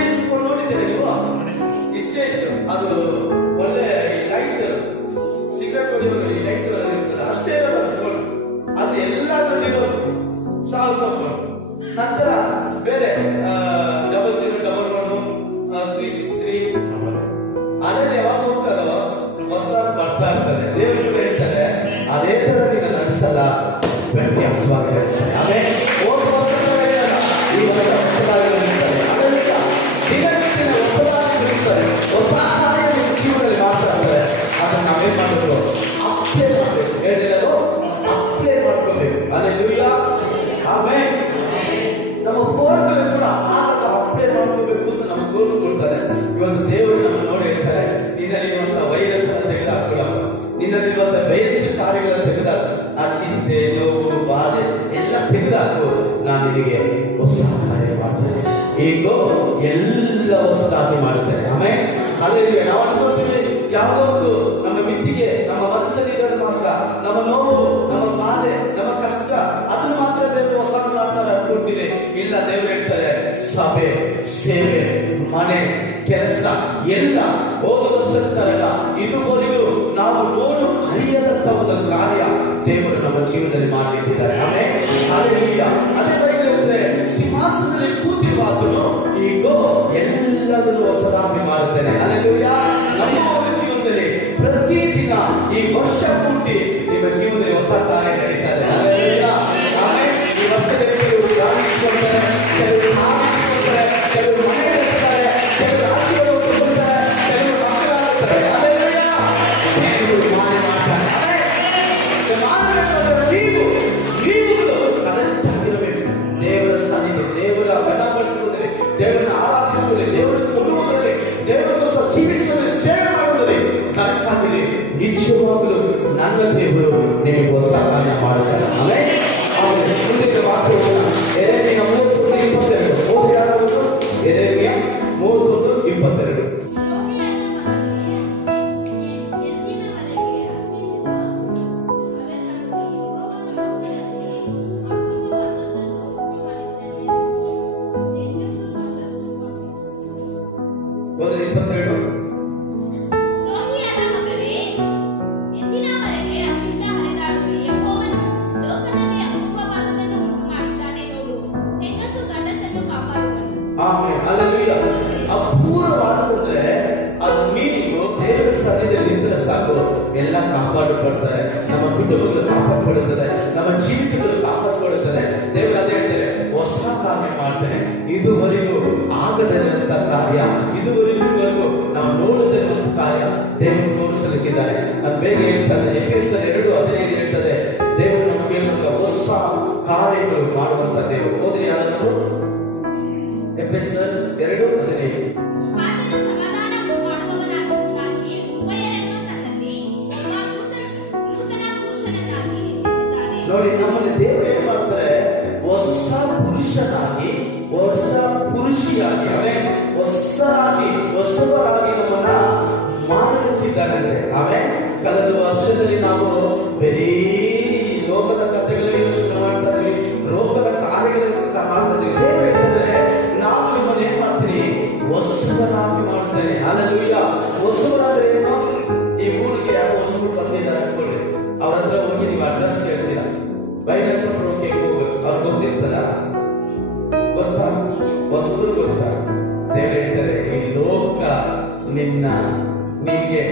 ತೋರಿಸ್ಕೊಳ್ತಾರೆ. ಇವತ್ತು ದೇವರು ನಮ್ಮ ನೋಡಿ ಹೇಳ್ತಾರೆ, ನಿನ್ನಲ್ಲಿರುವಂತ ವೈರಸ್ ಅನ್ನು ತೆಗೆದುಹಾಕೊಳ್ಳ, ನಿನ್ನಲ್ಲಿರುವಂತ ವೇಸ್ಟ್ ಕಾರ್ಯಗಳನ್ನು ತೆಗೆದುಹಾಕು, ಆ ಚಿಂತೆ, ನೋವು, ಬಾಧೆ ಎಲ್ಲ ತೆಗೆದುಹಾಕು, ನಾನು ನಿನಗೆ ಹೊಸ ಕಾರ್ಯ ಮಾಡ್ತೇನೆ. ಈಗ ಎಲ್ಲ ಹೊಸದಾಗಿ ಮಾಡ್ತೇನೆ. ಆಮೇಲೆ ಅಲ್ಲಿಗೆ ನಾವು ಅನ್ಕೋತೀವಿ ಯಾವುದೋ ಒಂದು ನಮ್ಮ ಮಿತಿಗೆ, ನಮ್ಮ ಮನಸ್ಸಲ್ಲಿ ಮಾತ್ರ ನಮ್ಮ ನೋವು, ನಮ್ಮ ಬಾಧೆ, ನಮ್ಮ ಕಷ್ಟ ಅದನ್ನು ಮಾತ್ರ ದೇವರು ಹೊಸ ಮಾಡ್ತಾರೆ ಅನ್ಕೊಂಡಿದೆ. ಇಲ್ಲ, ದೇವರು ಹೇಳ್ತಾರೆ ಸಭೆ, ಸೇವೆ, ಮನೆ, ಕೆಲಸ ಎಲ್ಲ ಹೋದ ವರ್ಷದ ತರಲ್ಲ, ಇದುವರೆಗೂ ನಾವು ನೋಡು ಅರಿಯದಂತ ಒಂದು ಕಾರ್ಯ ದೇವರು ನಮ್ಮ ಜೀವನದಲ್ಲಿ ಮಾಡಲಿಕ್ಕಿದ್ದಾರೆ. ಆಮೇಲೆ ಅದೇ ಬೈಬಲ್ ಸಿಂಹಾಸನದಲ್ಲಿ ಕೂತಿರುವ ಆತನು ಈಗ ಎಲ್ಲದನ್ನು ಹೊಸದಾಗಿ ಮಾಡುತ್ತೇನೆ. ಹಲ್ಲೆಲೂಯಾ. ನಮ್ಮ ಜೀವನದಲ್ಲಿ ಪ್ರತಿದಿನ ಈ ವರ್ಷ ಪೂರ್ತಿ ನಿಮ್ಮ ಜೀವನದಲ್ಲಿ ಹೊಸ ಕಾರ್ಯ ನಡೀತಾರೆ. ಹಲ್ಲೆಲೂಯಾ. ಆಮೇಲೆ ಈ ವರ್ಷದಲ್ಲಿ ಕೆಲವರು ಗಾಣಿಸಿಕೊಳ್ತಾರೆ, ಕೆಲವರು ಮಾಡಿಸಿಕೊಳ್ತಾರೆ, ಕೆಲವರು ಮನೆ ಕಟ್ತಾರೆ, ಕೆಲವರು ಆಶೀರ್ವಾದ ಕೊಡ್ತಾರೆ, ಕೆಲವರು ಮಕ್ಕಳಾಗ್ತಾರೆ. ಹಲ್ಲೆಲೂಯಾ. ದೇವರು ಮಾಡಿ ಮಾಡ್ತಾರೆ. ನೀವುಗಳು ಕರೆಕ್ಟಾಗಿರಬೇಕು. ದೇವರ ಸನ್ನಿಧಿ, ದೇವರ ಗಣಪಡಿಸುವುದರಲ್ಲಿ, ದೇವರನ್ನು ಆರಾಧಿಸುವುದರಲ್ಲಿ, ದೇವರನ್ನು ಕೊಡುವುದರಲ್ಲಿ, ದೇವರನ್ನು ಜೀವಿಸುವುದರಲ್ಲಿ, ಸೇವೆ ಮಾಡುವುದರಲ್ಲಿ ಕರೆಕ್ಟ್ ಆಗಿರಿ. ನಿಜವಾಗಲೂ ನನ್ನ ದೇವರು ನಿಮಗೆ ಹೊಸ ಕಾರ್ಯ ಮಾಡುತ್ತಾರೆ. ಆಮೇಲೆ ಮುಂದಿನ ವಾಕ್ಯವನ್ನು ಎರೆಮಿಯ 31:22 ಓದಿ ಯಾರಾದರೂ? ಎರೆಮಿಯ 31:22. ಅಪೂರ್ವವಾದ್ರೆ ಅದು ಮೀನಿಂಗು ದೇವರ ಸನ್ನಿಧಿಯಲ್ಲಿ ನಿಂತರೆ ಸಾಕು, ಎಲ್ಲ ಕಾಪಾಡಲ್ಪಡ್ತಾರೆ. ನಮ್ಮ ಕುಟುಂಬಗಳು ಕಾಪಾಡಲ್ಪಡುತ್ತದೆ, ನಮ್ಮ ಜೀವಿತಗಳು ಕಾಪಾಡಲ್ಪಡುತ್ತದೆ. ದೇವರು ಅದೇ ಹೇಳ್ತಾರೆ, ಹೊಸ ಕಾರ್ಯ ಮಾಡ್ತೇನೆ. ಇದುವರೆಗೂ ಆಗದಿರುವಂತ ಕಾರ್ಯ, ಇದುವರೆಗೂ ನಾವು ನೋಡದಿರುವಂತ ಕಾರ್ಯ ದೇವರು ತೋರಿಸಲಿಕ್ಕಿದ್ದಾರೆ. ಅದು ಬೇಗ ಹೇಳ್ತಾರೆ, ಎಫೆಸರ್ 2:15 ಹೇಳ್ತದೆ, ದೇವರು ನಮಗೆ ಹೊಸ ಕಾರ್ಯಗಳು ಮಾಡುವಂತ ದೇವರು. ಹೋದ್ರೆ ಯಾರಾದರೂ? ಎಫೆಸರ್ 2:15. ನೋಡಿ, ನಮ್ಮಲ್ಲಿ ದೇವರು ಏನ್ ಮಾಡ್ತಾರೆ, ಹೊಸ ಪುರುಷನಾಗಿ, ಹೊಸ ಪುರುಷಿಯಾಗಿ, ಹೊಸವರಾಗಿ ನಮ್ಮನ್ನ ಮಾಡಲಿಕ್ಕಿದ್ದಾರೆ. ಆಮೇಲೆ ಕಳೆದ ವರ್ಷದಲ್ಲಿ ನಾವು ಬರೀ ಲೋಕದ ಕಥೆಗಳಲ್ಲಿ ಯೋಚನೆ ಮಾಡ್ತಾ ಇದ್ವಿ, ಲೋಕದ ಕಾರ್ಯಗಳನ್ನು ಮಾಡ್ತಾ ಇದ್ವಿ. ದೇವರು ಹೇಳ್ತಾರೆ, ನಾವು ನಿಮ್ಮನ್ನು ಏನ್ ಮಾಡ್ತೀನಿ, ಹೊಸವರಾಗಿ ಮಾಡ್ತೇನೆ. ಹಲ್ಲೆಲೂಯಾ. ಹೊಸವರಾದ್ರೆ ಏನು? ಈ ಊರಿಗೆ ಯಾರೋ ಹೊಸಬರು ಬಂದಿದ್ದಾರೆ ಅನ್ಕೊಳ್ಳಿ, ಅವ್ರ ಹತ್ರ ಹೋಗಿ ನೀವು ಅಡ್ರೆಸ್ ಕೇಳ್ತೀರಾ, ಬೈನಸ್ ಹೋಗಿ ಹೋಗ್ಬೇಕು, ಅವ್ರು ಗೊತ್ತಿರ್ತಲ್ಲ, ಗೊತ್ತಾ? ಹೊಸಬರು ಗೊತ್ತಾ? ದೇವರು ಹೇಳ್ತಾರೆ, ಈ ಲೋಕ ನಿಮಗೆ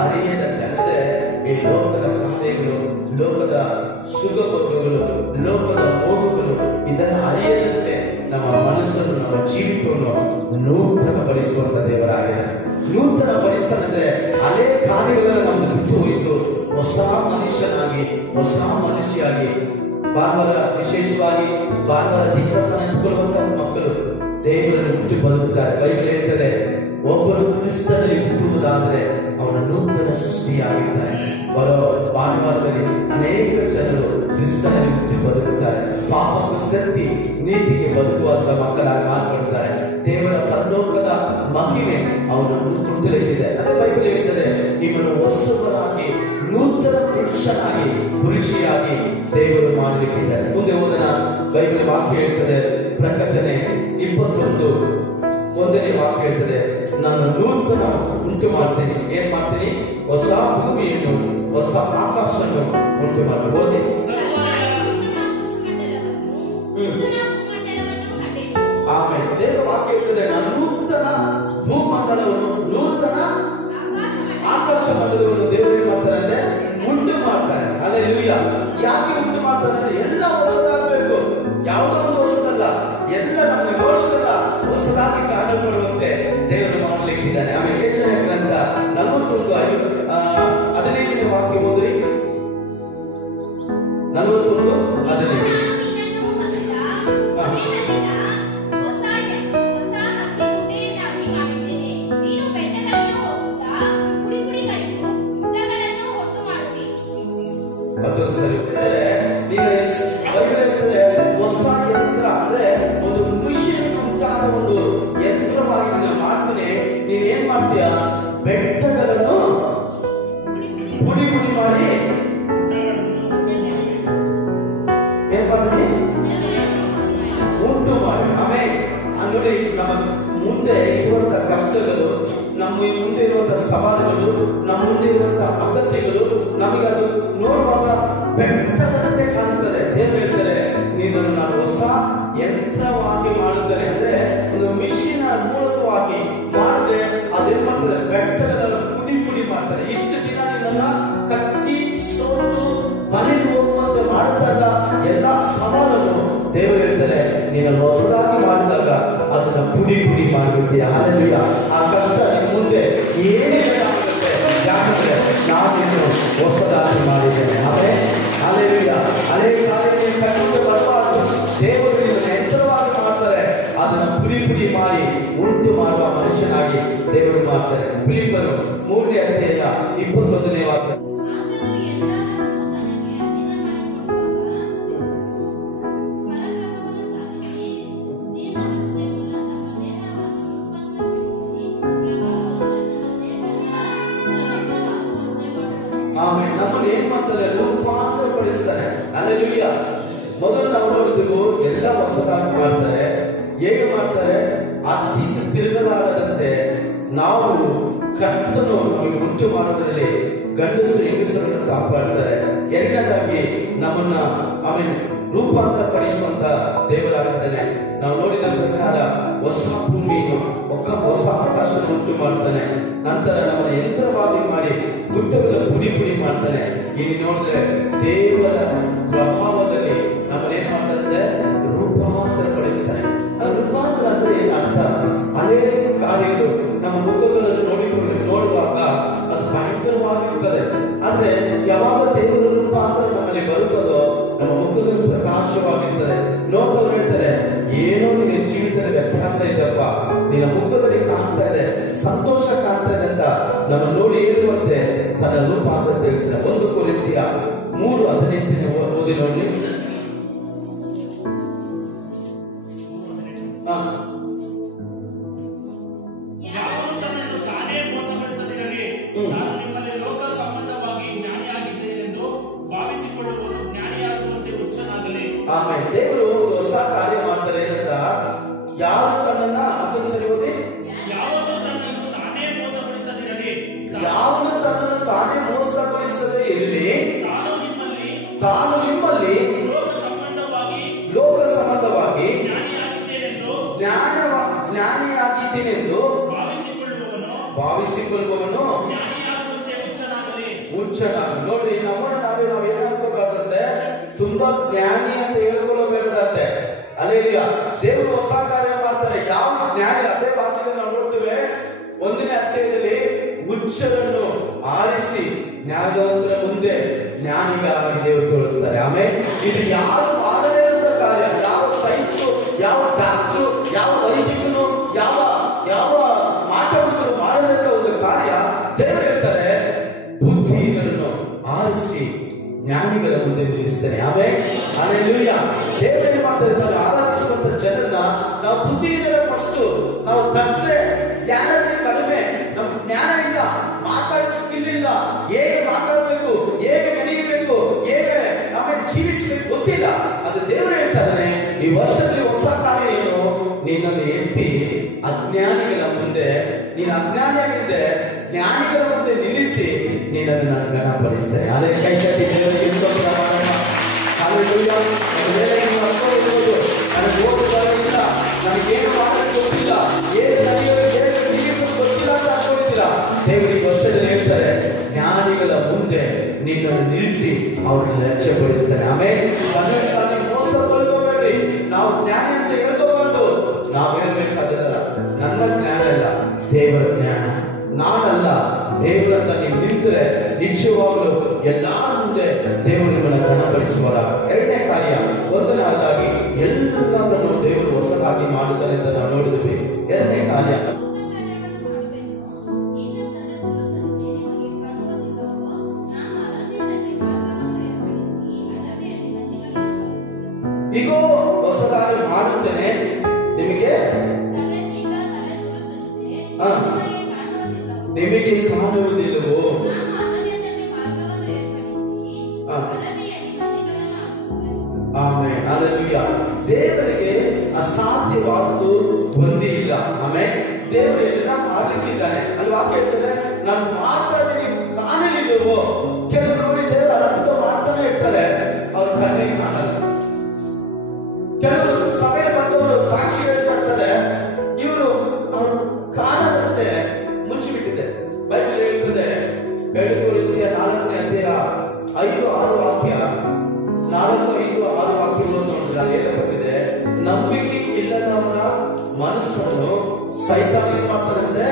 ಅರಿಯದಂತೆ, ಅಂದ್ರೆ ಈ ಲೋಕದ ಕಥೆಗಳು, ಲೋಕದ ಸುಖಭೋಗಗಳು, ಲೋಕದ ಭೋಗಗಳು ಇದನ್ನು ಅರಿಯದಂತೆ ನಮ್ಮ ಮನಸ್ಸನ್ನು, ನಮ್ಮ ಜೀವಿತವನ್ನು ನೂತನಪಡಿಸುವಂತ ದೇವರಾಗಿದೆ. ನೂತನಪಡಿಸ್ತಂದ್ರೆ ಹಳೆ ಕಾರ್ಯಗಳನ್ನು ನಮ್ಗೆ ಬಿಟ್ಟು ಹೋಯಿತು, ಹೊಸ ಮನುಷ್ಯನಾಗಿ, ಹೊಸ ಮನುಷ್ಯಾಗಿ. ಭಾನುವಾರ ವಿಶೇಷವಾಗಿ ಭಾನುವಾರ ದೀಕ್ಷಾಸನ ನಿಂತ್ಕೊಳ್ಳುವಂತ ಮಕ್ಕಳು ದೇವರನ್ನು ಹುಟ್ಟಿ ಬದುಕುತ್ತಾರೆ. ಬೈಬಲ್ ಹೇಳ್ತದೆ, ಒಬ್ಬರು ಕ್ರಿಸ್ತನಲ್ಲಿ ಹುಟ್ಟುವುದಾದ್ರೆ ಅವನ ನೂತನ ಸೃಷ್ಟಿಯಾಗಿದ್ದಾರೆ. ಬರೋ ಭಾನುವಾರದಲ್ಲಿ ಅನೇಕ ಜನರು ಕ್ರಿಸ್ತನಲ್ಲಿ ಹುಟ್ಟಿ ಬದುಕುತ್ತಾರೆ. ಪಾಪಕ್ಕೆ ಸತ್ತಿ ನೀತಿಗೆ ಬದುಕುವಂತ ಮಕ್ಕಳಾಗಿ ಮಾರ್ಪಡ್ತಾರೆ. ದೇವರ ಪರಲೋಕದ ಮಹಿಮೆ ಅವನನ್ನು ಕುರಿತಲಿದೆ. ಅದೇ ಬೈಬಲ್ ಹೇಳ್ತದೆ, ಇವನು ಹೊಸಬರಾಗಿ, ನೂತನ ಪುರುಷನಾಗಿ, ಪುರುಷಿಯಾಗಿ ದೇವರು ಮಾಡಲಿಕ್ಕಿದ್ದಾರೆ. ಮುಂದೆ ಓದನ ಬೈಬಲ್ ವಾಕ್ಯ ಹೇಳ್ತದೆ, ಪ್ರಕಟಣೆ 21:1 ವಾಕ್ಯ ಹೇಳ್ತದೆ, ನಾನು ನೂತನ ಉಂಟು ಮಾಡ್ತೇನೆ. ಏನ್ ಮಾಡ್ತೀನಿ? ಹೊಸ ಭೂಮಿಯನ್ನು, ಹೊಸ ಆಕಾಶವನ್ನು ಉಂಟು ಮಾಡಿ. ಓದಿ. ಆಮೇಲೆ ದೇವರ ವಾಕ್ಯ ಹೇಳ್ತದೆ, ನಾನು ನೂತನ ಭೂಮಂಡಲವನ್ನು, ನೂತನ ಆಕಾಶ ಮಂಡಲವನ್ನು ದೇವರು ಏನ್ ಮಾಡ್ತಾರೆ ಅಂದ್ರೆ ಉಂಟು ಮಾಡ್ತಾರೆ. ಹಲ್ಲೆಲೂಯಾ. ಯಾಕೆ ಉಂಟು ಮಾಡ್ತಾರೆ ಅಂದ್ರೆ ಎಲ್ಲ ಹೊಸದಾಗಬೇಕು, ಯಾವುದೋ ಒಂದು ಹೊಸದಲ್ಲ, ಎಲ್ಲ ನಮಗೆ ನೋಡೋದಲ್ಲ, ಹೊಸದಾಗಿ ಕಾಣಲ್ಪಡುವಂತೆ ದೇವರು ಮಾಡಲಿಕ್ಕಿದ್ದಾನೆ. ಆಮೇಲೆ ಯೆಶಾಯ ಗ್ರಂಥ 41:15 ವಾಕ್ಯ ಓದ್ರಿ. 41 ಮಾಡ್ತೀಯ? ಬೆಟ್ಟಗಳನ್ನು ಪುಡಿ ಪುಡಿ ಮಾಡಿ ಏನ್ ಮಾಡ್ತೀನಿ? ಉಂಟು ಮಾಡಿ. ಆಮೇಲೆ ಅಂದ್ರೆ ನಮ್ಮ ಮುಂದೆ ಇರುವಂತ ಕಷ್ಟಗಳು, ನಮ್ಮ ಮುಂದೆ ಇರುವಂತ ಸವಾಲುಗಳು, ನಮ್ಮ ಮುಂದೆ ಇರುವಂತ ಅಗತ್ಯಗಳು ನಮಗೆ ಅದು ನೋಡುವಾಗ ಬೆಟ್ಟದಂತೆ ಕಾಣುತ್ತದೆ. ದೇವರು ಹೇಳ್ತಾರೆ, ನೀನನ್ನು ನಾನು ಹೊಸ ಯಂತ್ರವಾಗಿ ಮಾಡುತ್ತೇನೆ. ಅಂದ್ರೆ ಒಂದು ಮಿಷಿನ್ ಮೂಲಕವಾಗಿ ಮಾಡಿದ್ರೆ ಅದೇನ್ ಮಾಡ್ತದೆ? ಬೆಟ್ಟಗಳನ್ನು ಪುಡಿ ಪುಡಿ ಮಾಡ್ತಾರೆ. ಇಷ್ಟು ದಿನ ನಿನ್ನ ಕತ್ತಿ ಸೋತು ಬಲಿಗೆ ಹೋಗುವಂತೆ ಮಾಡಿದಾಗ ಎಲ್ಲಾ ಸವಾಲನ್ನು ದೇವರು ಹೇಳ್ತಾರೆ, ನೀನನ್ನು ಹೊಸದಾಗಿ ಮಾಡಿದಾಗ ಅದನ್ನ ಪುಡಿ ಪುಡಿ ಮಾಡಿಬಿಡ್ತೀಯ. ಹಲ್ಲೆಲೂಯಾ. ಆ ಕಷ್ಟ ನಿನ್ನ ಮುಂದೆ ಏನೇ ಆಗುತ್ತೆ, ಯಾಕಂದ್ರೆ ನಾನು ಹೊಸದಾಗಿ ಮಾಡಿದ್ದೇನೆ. ಆಮೇಲೆ ಹಲ್ಲೆಲೂಯಾ. ಹಳೆ ಕಾಲಕ್ಕೆ ಕಟ್ಟುವುದು ಬರಬಾರದು. ದೇವರು ಎತ್ತರವಾಗಿ ಮಾಡ್ತಾರೆ, ಅದನ್ನ ಪುಡಿ ಪುಡಿ ಮಾಡಿ ಉಂಟು ಮಾಡುವ ಮನುಷ್ಯನಾಗಿ ದೇವರು ಮಾಡ್ತಾರೆ. ಫಿಲಿಪ್ಪರು 3ನೇ ಅಧ್ಯಾಯ 21ನೇ ವಾಕ್ಯ. ಆಮೇಲೆ ನಮ್ಮನ್ನು ಏನ್ ಮಾಡ್ತಾರೆ? ರೂಪಾಂತರಪಡಿಸ್ತಾರೆ. ಹಲ್ಲೆಲೂಯಾ. ಮೊದಲು ನಾವು ನೋಡಿದ್ವು ಎಲ್ಲ ಹೊಸದಾಗಿ ಮಾಡ್ತಾರೆ. ಹೇಗೆ ಮಾಡ್ತಾರೆ? ಆ ತಿರುಗಲಾರದಂತೆ ನಾವು ಕರ್ತನು ನಮಗೆ ಉಂಟು ಮಾಡೋದ್ರಲ್ಲಿ ಗಂಡಸರು ಹೆಂಗಸರನ್ನು ಕಾಪಾಡ್ತಾರೆ. ಎರಡನೇದಾಗಿ ನಮ್ಮನ್ನ ಆಮೇಲೆ ರೂಪಾಂತರ ಪಡಿಸುವಂತ ದೇವರಾಗಿದ್ದಾನೆ. ನಾವು ನೋಡಿದ ಪ್ರಕಾರ ಹೊಸ ಭೂಮಿಯನ್ನು ಹೊಸ ಆಕಾಶ ಉಂಟು ಮಾಡ್ತಾನೆ. ನಂತರ ನಮ್ಮನ್ನು ಯಂತ್ರವಾಗಿ ಮಾಡಿ ತುಟ್ಟಗಳ ಪುಡಿ ಪುಡಿ ಮಾಡ್ತಾನೆ. ಇಲ್ಲಿ ನೋಡಿದ್ರೆ ದೇವರ ಪ್ರಭಾವದಲ್ಲಿ ನಮ್ಮನ್ನೇನ್ ಮಾಡ್ತಾರೆ? ರೂಪಾಂತರ ಪಡಿಸ್ತಾನೆ. ರೂಪಾಂತರ ಅಂದ್ರೆ ಏನರ್ಥ? ಹಳೇ ಕಾರ್ಯಗಳು ನಮ್ಮ ಮುಖಗಳನ್ನು ನೋಡುವಾಗ ಅದು ಭಯಂಕರವಾಗಿರ್ತದೆ. ಆದ್ರೆ ಯಾವಾಗ ದೇವರ ರೂಪಾಂತರ ನಮ್ಮಲ್ಲಿ ಬರುತ್ತದೋ ನಮ್ಮ ಮುಖದಲ್ಲಿ ಪ್ರಕಾಶವಾಗಿರ್ತದೆ. ನೋಡೋರು ಹೇಳ್ತಾರೆ, ಏನೋ ನಿನ್ನ ಜೀವಿತದಲ್ಲಿ ವ್ಯತ್ಯಾಸ ಇದೆಯಪ್ಪ, ನಿನ್ನ ಮುಖದಲ್ಲಿ ಕಾಣ್ತಾ ಇದೆ, ಸಂತೋಷ ಕಾಣ್ತಾ ಇದೆ ಅಂತ ನಮ್ಮ ನೋಡಿ ಹೇಳುವಂತೆ ತನ್ನ ರೂಪಾಂತರ ತಿಳಿಸಿದ. 1 ಕೊರಿಂಥಿಯ 3:15 ಓದಿ ನೋಡಿ. ಆಮೇಲೆ ದೇವರು ಹೊಸ ಕಾರ್ಯ ಮಾಡ್ತಾರೆ ಅಂತ ಯಾರು ತನ್ನನ್ನ ಅದನ್ನು ಸರಿ ಓದಿ. ಯಾವನು ತನ್ನನ್ನು ತಾನೇ ಮೋಸಗೊಳಿಸದೇ ಇರಲಿ, ತಾನು ನಿಮ್ಮಲ್ಲಿ ಲೋಕ ಸಂಬಂಧವಾಗಿ ಜ್ಞಾನಿಯಾಗಿದ್ದೇನೆಂದು ಭಾವಿಸಿಕೊಳ್ಳುವವನು ಹುಚ್ಚನಾಗಲಿ. ನೋಡ್ರಿ, ನಮ್ಮನ್ನು ನಾವು ಏನಾಗಬೇಕಾಗುತ್ತೆ? ತುಂಬಾ ಜ್ಞಾನಿ ಅಂತ ಹೇಳ್ಕೊಳ್ಳಬೇಕಾಗತ್ತೆ. ಹಲ್ಲೆಲೂಯಾ. ದೇವರು ಹೊಸ ಕಾರ್ಯ ಮಾಡ್ತಾರೆ. ಯಾವ ಜ್ಞಾನಿ? ಅದೇ ವಾಕ್ಯದಲ್ಲಿ ನಾವು ನೋಡ್ತೇವೆ 1ನೇ ಅಧ್ಯಾಯದಲ್ಲಿ ಹುಚ್ಚರನ್ನು ಆರಿಸಿ ಜ್ಞಾನವಂತರ ಮುಂದೆ ಜ್ಞಾನಿಗಾಗಿ ದೇವರು ತೋರಿಸ್ತಾರೆ. ಆಮೇಲೆ ಇದು ಯಾರು ಮಾಡದೇ ಇರುವ ಕಾರ್ಯ, ಯಾವ ಸೈನ್ಸ್, ಯಾವ ಡಾಕ್ಟರ್, ಯಾವ ವೈದ್ಯಕನು, ಯಾವ ಮಾಟಮಂತರು ಮಾಡದಂತ ಒಂದು ಕಾರ್ಯ ದೇವರು ಹೇಳ್ತಾರೆ, ಬುದ್ಧಿಹೀನರನ್ನು ಆರಿಸಿ ಜ್ಞಾನಿಗಳ ಮುಂದೆ ನಿಲ್ಲಿಸ್ತಾರೆ. ಆಮೇಲೆ ಹಲ್ಲೆಲೂಯಾ. ದೇವರು ಮಾಡ್ತಾರೆ, ಆರಾಧಿಸುವಂತ ಜನರನ್ನ ನಾವು ಬುದ್ಧಿಹೀನರ ಫಸ್ಟ್ ನಾವು ತಂದ್ರೆ ಜ್ಞಾನಕ್ಕೆ ಕಡಿಮೆ, ನಮ್ಮ ಜ್ಞಾನ ಇಲ್ಲ, ಮಾತಾಡೋ ಸ್ಕಿಲ್ ಇಲ್ಲ, ಹೇಗೆ ಮಾತಾಡಬೇಕು, ಹೇಗೆ ನಡೆಯಬೇಕು, ಹೇಗೆ ಆಮೇಲೆ ಜೀವಿಸಬೇಕು ಗೊತ್ತಿಲ್ಲ. ಅದು ದೇವರು ಹೇಳ್ತಾರೆ, ಈ ವರ್ಷದಲ್ಲಿ ಹೊಸ ಕಾರ್ಯ ಏನು? ನಿನ್ನನ್ನು ಎತ್ತಿ ಅಜ್ಞಾನಿಗಳ ಮುಂದೆ, ನೀನು ಅಜ್ಞಾನಿಯಾಗಿದ್ದೆ, ಜ್ಞಾನಿಗಳ ಮುಂದೆ ನಿಲ್ಲಿಸಿ ನಿನ್ನನ್ನು ನಾನು ಗಣಪಡಿಸ್ತೇನೆ. ಅದೇ ಕೈ ಕಟ್ಟಿ ದೇವರಿಗೆ ನನಗೆ ಓದಿಲ್ಲ, ನನಗೇನು ಮಾಡೋದು ಗೊತ್ತಿಲ್ಲ, ಏನು ಗೊತ್ತಿಲ್ಲ ಅಂತ ಅನ್ಕೊಳ್ತಿಲ್ಲ. ದೇವರಿಗೆ ವರ್ಷದಲ್ಲಿ ಹೇಳ್ತಾರೆ, ಜ್ಞಾನಿಗಳ ಮುಂದೆ ನಿನ್ನನ್ನು ನಿಲ್ಲಿಸಿ ಅವರನ್ನು ಲಕ್ಷ್ಯಪಡಿಸ್ತಾನೆ. ಆಮೇಲೆ ಮೋಸ ಪಡ್ಕೋಬೇಡ್ರಿ. ನಾವು ಜ್ಞಾನಿ ಅಂತ ಹೇಳ್ಕೋಬಾರ್ದು. ನಾವು ಹೇಳ್ಬೇಕಾದ್ರೆ ನನ್ನ ಜ್ಞಾನ ಇಲ್ಲ, ದೇವರ ಜ್ಞಾನ. ನಾನಲ್ಲ, ದೇವರಂತ ನೀವು ನಿಂತರೆ ನಿಶ್ಚಯವಾಗಲು ಎಲ್ಲಾ ಮುಂದೆ ದೇವರು ನಿಮ್ಮನ್ನು ಗಣಪಡಿಸುವರ. ಎರಡನೇ ಕಾರ್ಯ, ಒಂದನೇದಾಗಿ ಎಲ್ಲದನ್ನು ದೇವರು ಹೊಸದಾಗಿ ಮಾಡುತ್ತಾರೆ ಅಂತ ನಾವು ನೋಡಿದ್ವಿ. ಎರಡನೇ ಕಾರ್ಯ, ಈಗ ಹೊಸದಾಗಿ ಮಾಡುತ್ತೇನೆ ನಿಮಗೆ ನಿಮಗೆ ಕಾಣುವುದಿಲ್ಲವೋ? Amen, hallelujah. ದೇವರಿಗೆ ಅಸಾಧ್ಯವಾದುದು ಒಂದೇ ಇಲ್ಲ. ಆಮೆನ್. ದೇವರು ಎಲ್ಲ ಮಾಡಲಿಕ್ಕಿದ್ದಾನೆ ಅಲ್ವಾ? ಹೇಳ್ತಾರೆ ನಾನು ಮಾತಾಡಿ ನೀವು ಕಾಣಲಿಲ್ಲವೋ? ಕೆಲವರು ನೋಡಿ ದೇವರು ಅರ್ಥ ಮಾಡ್ತಾನೆ ಇರ್ತಾರೆ, ಅವ್ರ ಕಣ್ಣಿಗೆ ಕಾಣಲ್ಲ. ಕೆಲವರು ಸಮಯ ಬಂದವರು ಸಾಕ್ಷಿ ಹೇಳ್ತಾರೆ, ಇವರು ಅವರು ಕಾಣದಂತೆ ಮುಚ್ಚಿಬಿಟ್ಟಿದೆ. ಬೈಬಲ್ ಹೇಳ್ತದೆ 2 ಕೊರಿಂಥಿಯ 4ನೇ ಅಧ್ಯಾಯ 5-6 ವಾಕ್ಯ, 4-5-6 ವಾಕ್ಯಗಳನ್ನು ನೋಡಿದ್ರೆ ಹೇಳಲ್ಪಟ್ಟಿದೆ, ನಂಬಿಕೆ ಇಲ್ಲದವರ ಮನಸ್ಸನ್ನು ಸೈತಾನ ಏನ್ ಮಾಡ್ತಾರಂತೆ?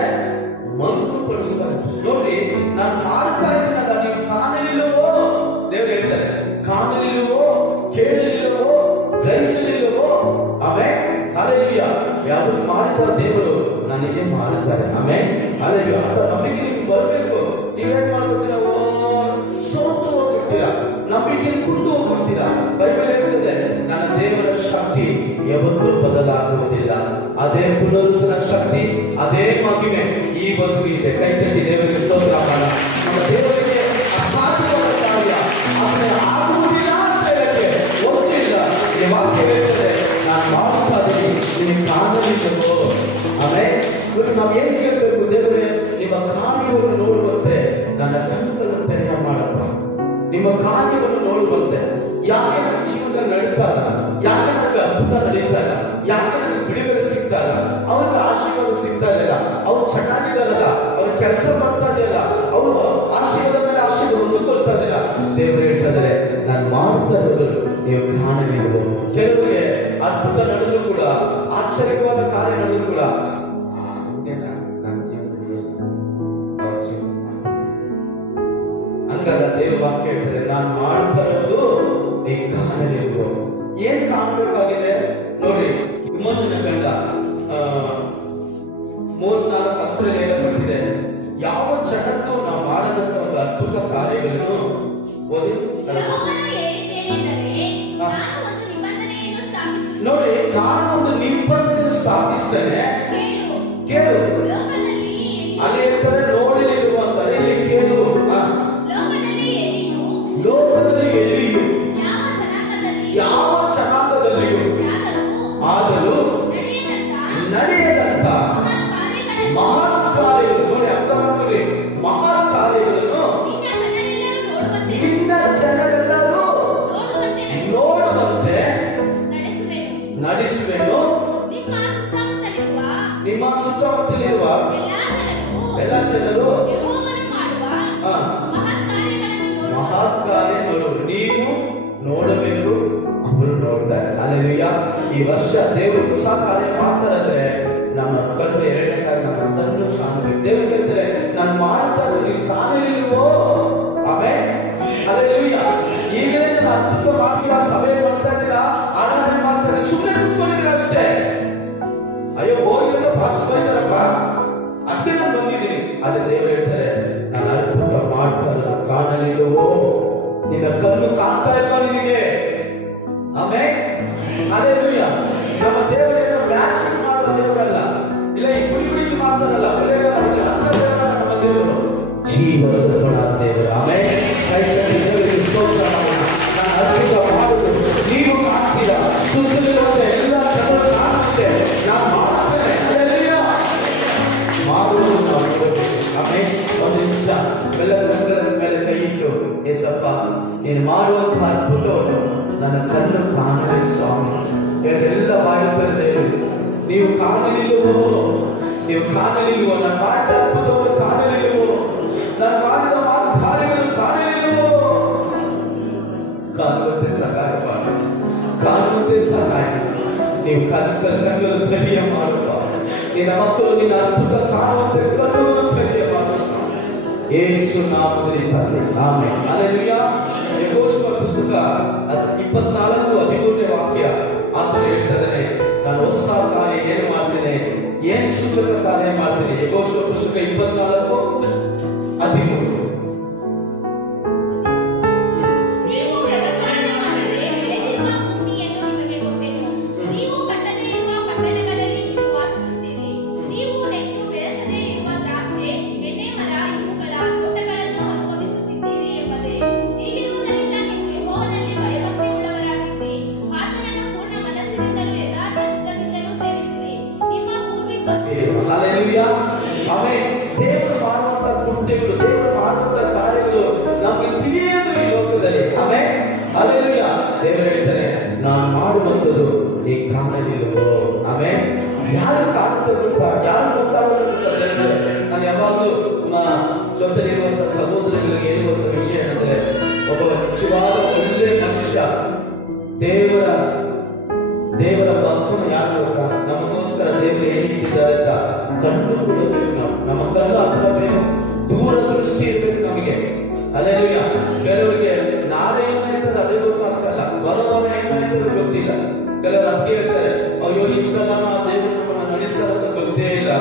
ಮಂಕುಪಡಿಸ್ತಾರೆ. ನೋಡಿ, ನಾನು ಮಾಡ್ತಾ ಇದ್ದೀನಲ್ಲ, ನೀವು ಕಾಣಲಿಲ್ಲವೋ? ದೇವರು ಹೇಳ್ತಾರೆ, ಕಾಣಲಿಲ್ಲವೋ, ಕೇಳಲಿಲ್ಲವೋ, ಗ್ರಹಿಸಲಿಲ್ಲವೋ? Amen, hallelujah. ಯಾವುದು ಮಾಡಿದ ದೇವರು ನನಗೆ ಮಾಡುತ್ತಾರೆ. Amen, hallelujah. ಅದು ನಂಬಿಕೆ ನಿಮ್ಗೆ ಬರಬೇಕು. ನೀವೇನ್ ಮಾಡ್ತೀರಾ? ಸೋತು ಹೋಗ್ತೀರಾ, ನಂಬಿಕೆ ಕುಡಿದು ಹೋಗ್ಬಿಡ್ತೀರಾ. ಬೈಬಲ್ ಹೇಳ್ತದೆ, ನನ್ನ ದೇವರ ಶಕ್ತಿ ಯಾವತ್ತೂ ಬದಲಾಗುವುದಿಲ್ಲ. ಅದೇ ಪುನರುತ್ಥಾನ ಶಕ್ತಿ, ಅದೇ ಮಹಿಮೆ ಈ ಬದುಕಿದೆ. ಕೈ ತಟ್ಟಿ ದೇವರಿಗೆ ಸ್ತೋತ್ರ ಮಾಡೋಣ. ನಮ್ಮ ದೇವರಿಗೆ ಅಸಾಧ್ಯವಾದ ಕಾರ್ಯ ಆದರೆ ಆಗುವುದಿಲ್ಲ ಅಂತ ಹೇಳಕ್ಕೆ ಒತ್ತಿಲ್ಲ. ಈ ವಾಕ್ಯ ಹೇಳ್ತದೆ, ನಾನು ಮಾಡುತ್ತಾ ಇದ್ದೀನಿ, ನೀವು ಕಾಣಲಿಲ್ಲವೋ? ಆಮೇಲೆ ನಾವು ಏನ್ ಕೇಳಬೇಕು? ದೇವರೇ, ನಿಮ್ಮ ಕಾರ್ಯವನ್ನು ನೋಡುವಂತೆ ನನ್ನ ಕಣ್ಣುಗಳನ್ನು ತೆರೆಯ ಮಾಡಪ್ಪ. ನಿಮ್ಮ ಕಾರ್ಯವನ್ನು ನೋಡುವಂತೆ. ಯಾಕೆ ನನ್ನ ಜೀವನದಲ್ಲಿ ನಡೀತಾ ಇಲ್ಲ? ಯಾಕೆ ನನಗೆ ಅದ್ಭುತ ನಡೀತಾ ಇಲ್ಲ? ಯಾಕೆ ನನಗೆ ಬಿಡುಗಡೆ ಸಿಗ್ತಾ ಇಲ್ಲ? ಅವ್ರಿಗೆ ಆಶೀರ್ವಾದ ಸಿಗ್ತಾ ಇಲ್ಲ? ಅವ್ರು ಚೆನ್ನಾಗಿದ್ದಾರಲ್ಲ, ಅವ್ರ ಕೆಲಸ ಮಾಡ್ತಾ ಇದೆಯಲ್ಲ, ಅವರು ಆಶೀರ್ವಾದ ಮೇಲೆ ಆಶೀರ್ವಾದ ಹೊಂದಿಕೊಳ್ತಾ ಇದ್ದೀರ? ದೇವರು ಹೇಳ್ತಾರೆ, ನಾನು ಮಾಡ್ತಾ ಇರೋದು ನೀವು ಕಾಣಲಿಲ್ಲವೋ? ಕೆಲವರಿಗೆ ಅದ್ಭುತ ನಡೆದ್ರು ಕೂಡ, ಆಶ್ಚರ್ಯವಾದ ಕಾರ್ಯ ನಡೆದ್ರು ಕೂಡ ಹಂಗಲ್ಲ. ದೇವ ವಾಕ್ಯ ಹೇಳ್ತದೆ, ನಾನು ಮಾಡ್ತಾ ಇರೋದು ನೀವು ಕಾಣಲಿಲ್ವೋ? ಏನ್ ಕಾಣಬೇಕಾಗಿದೆ ನೋಡಿ. ವಿಮೋಚನೆ ಕಂಡ 34 ಹೇಳಲ್ಪಟ್ಟಿದೆ, ಯಾವ ಜನಕ್ಕೂ ನಾವು ಮಾಡದಂತ ಒಂದು ಅದ್ಭುತ ಕಾರ್ಯಗಳನ್ನು ಓದಿ ನೋಡಿ. ನಾನು ಒಂದು ನಿಬಂಧನೆಯನ್ನು ಸ್ಥಾಪಿಸ್ತೇನೆ, ಕೇಳು. ಅಲ್ಲಿ ಹೇಳ್ತಾರೆ ನೋಡಲಿರುವ ಅಂತಾರೆ, ಇಲ್ಲಿ ಕೇಳು. ಲೋಕದಲ್ಲಿ ಎಲ್ಲಿಯೂ ಯಾವ ಜನಾಂಗದಲ್ಲಿಯೂ ಆದರೂ ನಡೆಯದಂತ ಮಹತ್ ಕಾರ್ಯಗಳು ನೋಡಿ, ಅರ್ಥ ಮಾಡ್ಕೊಳ್ಳಿ, ಮಹತ್ ಕಾರ್ಯಗಳನ್ನು ನಿನ್ನ ಜನರೆಲ್ಲರೂ ನೋಡುವಂತೆ ನಡೆಸುವೆನು. ನಿಮ್ಮ ಸುತ್ತಮುತ್ತಲಿರುವ ಎಲ್ಲ ಜನರು ಮಹತ್ ಕಾರ್ಯ ನೋಡುವರು. ನೀವು ನೋಡಬೇಕು, ಅವರು ನೋಡ್ತಾರೆ. ಹಲ್ಲೆಲೂಯಾ. ಈ ವರ್ಷ ದೇವರು ಹೊಸ ಕಾರ್ಯ ಮಾಡ್ತಾರಂದ್ರೆ ನಮ್ಮ ಕಣ್ಣು ಎರಡನೇದಾಗಿ ನಮ್ಮ ಕಣ್ಣು ಕಾಣಬೇಕು. ದೇವರು ಹೇಳ್ತಾರೆ, ನಾನು ಮಾಡ್ತಾ ನೀವು ಕಾಣಲಿಲ್ವೋ? Amen, hallelujah. ಈಗಲೇ ನಾನು ಅದ್ಭುತ ಮಾಡಿ ಸಭೆ ಮಾಡ್ತಾ ಇದ್ದೀರಾ, ಆರಾಧನೆ ಮಾಡ್ತಾರೆ, ಸುಮ್ಮನೆ ಕೂತ್ಕೊಂಡಿದ್ದೀರಾ ಅಷ್ಟೇ. ಅಯ್ಯೋ ಹೋಗಿಲ್ಲ ಪಾಸ್ ಬರ್ತಾರಪ್ಪ, ಅದಕ್ಕೆ ನಾನು ಬಂದಿದ್ದೀನಿ. ಆದ್ರೆ ದೇವರು ಹೇಳ್ತಾರೆ, ನಾನು ಅದ್ಭುತ ಮಾಡ್ತಾ ಕಾಣಲಿಲ್ಲವೋ? ನಿನ್ನ ಕಣ್ಣು ಕಾಣ್ತಾ ಇಲ್ವಾ ನಿನಗೆ? Amen, hallelujah. ನಮ್ಮ ದೇವರೇನು ಮ್ಯಾಚಿಂಗ್ ಮಾಡುವ ದೇವರಲ್ಲ, ಇಲ್ಲ ಈ ಗುಡಿ ಮಾಡ್ತಾರಲ್ಲ, ನಮ್ಮ ದೇವರು ಜೀವ ಸ್ವರೂಪನ ದೇವರು. ಆಮೆನ್. ನಾನು ಅದ್ಭುತ ಮಾಡುದು ನೀವು ಮಾಡ್ತೀರಾ, ಸುತ್ತಲಿರುವಂತೆ ಎಲ್ಲ ಜನರು ಕಾಣುತ್ತೆ, ನಾನು ಮಾಡ್ತೇನೆ. ಹಲ್ಲೆಲೂಯಾ. ಮಾಡುವುದು ನಾವು ನೋಡಬೇಕು. ಆಮೆನ್. ಒಂದು ನಿಮಿಷ ಎಲ್ಲರ ಮೇಲೆ ಕೈ ಇಟ್ಟು, ಏಸಪ್ಪ ನೀನು ಮಾಡುವಂತಹ ಅದ್ಭುತವನ್ನು ನನ್ನ ಕಣ್ಣು ಕಾಣಲಿ ಸ್ವಾಮಿ. ಎಲ್ಲ ಬಾಯಿದ್ದಾರೆ, ನೀವು ಕಾಣಲಿಲ್ಲವೋ? ನೀವು ಕಾಣಲಿಲ್ವೋ? ನಾನು ಮಾಡಿದ ಅದ್ಭುತವನ್ನು ಕಾಣಲಿಲ್ಲವೋ? ನಾನು ಮಾಡಿದ ಕಾರ್ಯಗಳು ಕಾಣಲಿಲ್ಲವೋ? ಕಾಣುವಂತೆ ಸಹಾಯ ಮಾಡಿ, ಕಾಣುವಂತೆ ಸಹಾಯ. ನೀವು ಕಣ್ಣು ತೆರೆಯ ಮಾಡುವ ನಿನ್ನ ಮಕ್ಕಳು ನಿನ್ನ ಅದ್ಭುತ ಕಾಣುವಂತೆ ಕಣ್ಣು ತೆರೆಯ ಮಾಡುವ ಯೇಸು ನಾಮದಲ್ಲಿ ತಂದೆ. Amen, hallelujah. ಯೆಹೋಶುವ ಪುಸ್ತಕ 24:13 ವಾಕ್ಯ ಆತನು ಹೇಳ್ತಾನೆ, ನಾನು ಹೊಸ ಕಾರ್ಯ ಏನು ಮಾಡ್ತೇನೆ, ಏನ್ ಸೂಚಕ ಕಾರ್ಯ ಮಾಡ್ತೇನೆ. ಯೆಹೋಶುವ ಪುಸ್ತಕ 24:13. Hallelujah. Amen. ದೇವರು ಮಾಡುವಂತ ಕೃತ್ಯಗಳು, ದೇವರು ಮಾಡುವಂತ ಕಾರ್ಯಗಳು ನಮಗೆ ತಿಳಿಯಲು ಈ ಲೋಕದಲ್ಲಿ. ಆಮೆನ್. Hallelujah. ದೇವರು ಹೇಳ್ತಾರೆ, ನಾನು ಮಾಡುವಂತದ್ದು ನೀ ಕಾಣಲಿಲ್ಲವೋ. ಆಮೆನ್. ಯಾರು ಕಾಣ್ತಾ ಯಾರು ಗೊತ್ತಾಗುತ್ತೆ? ನಾನು ಯಾವಾಗಲೂ ಜೊತೆಲಿರುವಂತ ಸಹೋದರಗಳಿಗೆ ಹೇಳುವಂತ ವಿಷಯ ಅಂದ್ರೆ, ಒಬ್ಬ ನಿಜವಾದ ಒಳ್ಳೆ ಮನುಷ್ಯ, ದೇವರ ಭಕ್ತನು ಯಾರು ಗೊತ್ತಾ? ನಮಗೋಸ್ಕರ ದೇವರು ಏನಿದ್ದಾರೆ ಅಂತ ಕಣ್ಣು ಕೊಡಬೇಕು. ನಾವು ನಮ್ಮ ಕಣ್ಣು ಹಾಕಬೇಕು, ದೂರದೃಷ್ಟಿ ಇರಬೇಕು ನಮಗೆ. Hallelujah. ಕೆಲವರಿಗೆ ನಾಳೆ ಏನಾಯ್ತದೆ ಅದೇ ಗೊತ್ತಾಗ್ತಲ್ಲ, ಬರೋವಾಗ ಏನಾಯ್ತದೆ ಗೊತ್ತಿಲ್ಲ. ಕೆಲವರು ಅದಕ್ಕೆ ಹೇಳ್ತಾರೆ, ಅಯ್ಯೋ ಇಷ್ಟೆಲ್ಲ ದೇವರು ನಮ್ಮನ್ನ ನಡೆಸ್ತಾರೆ ಅಂತ ಗೊತ್ತೇ ಇಲ್ಲ.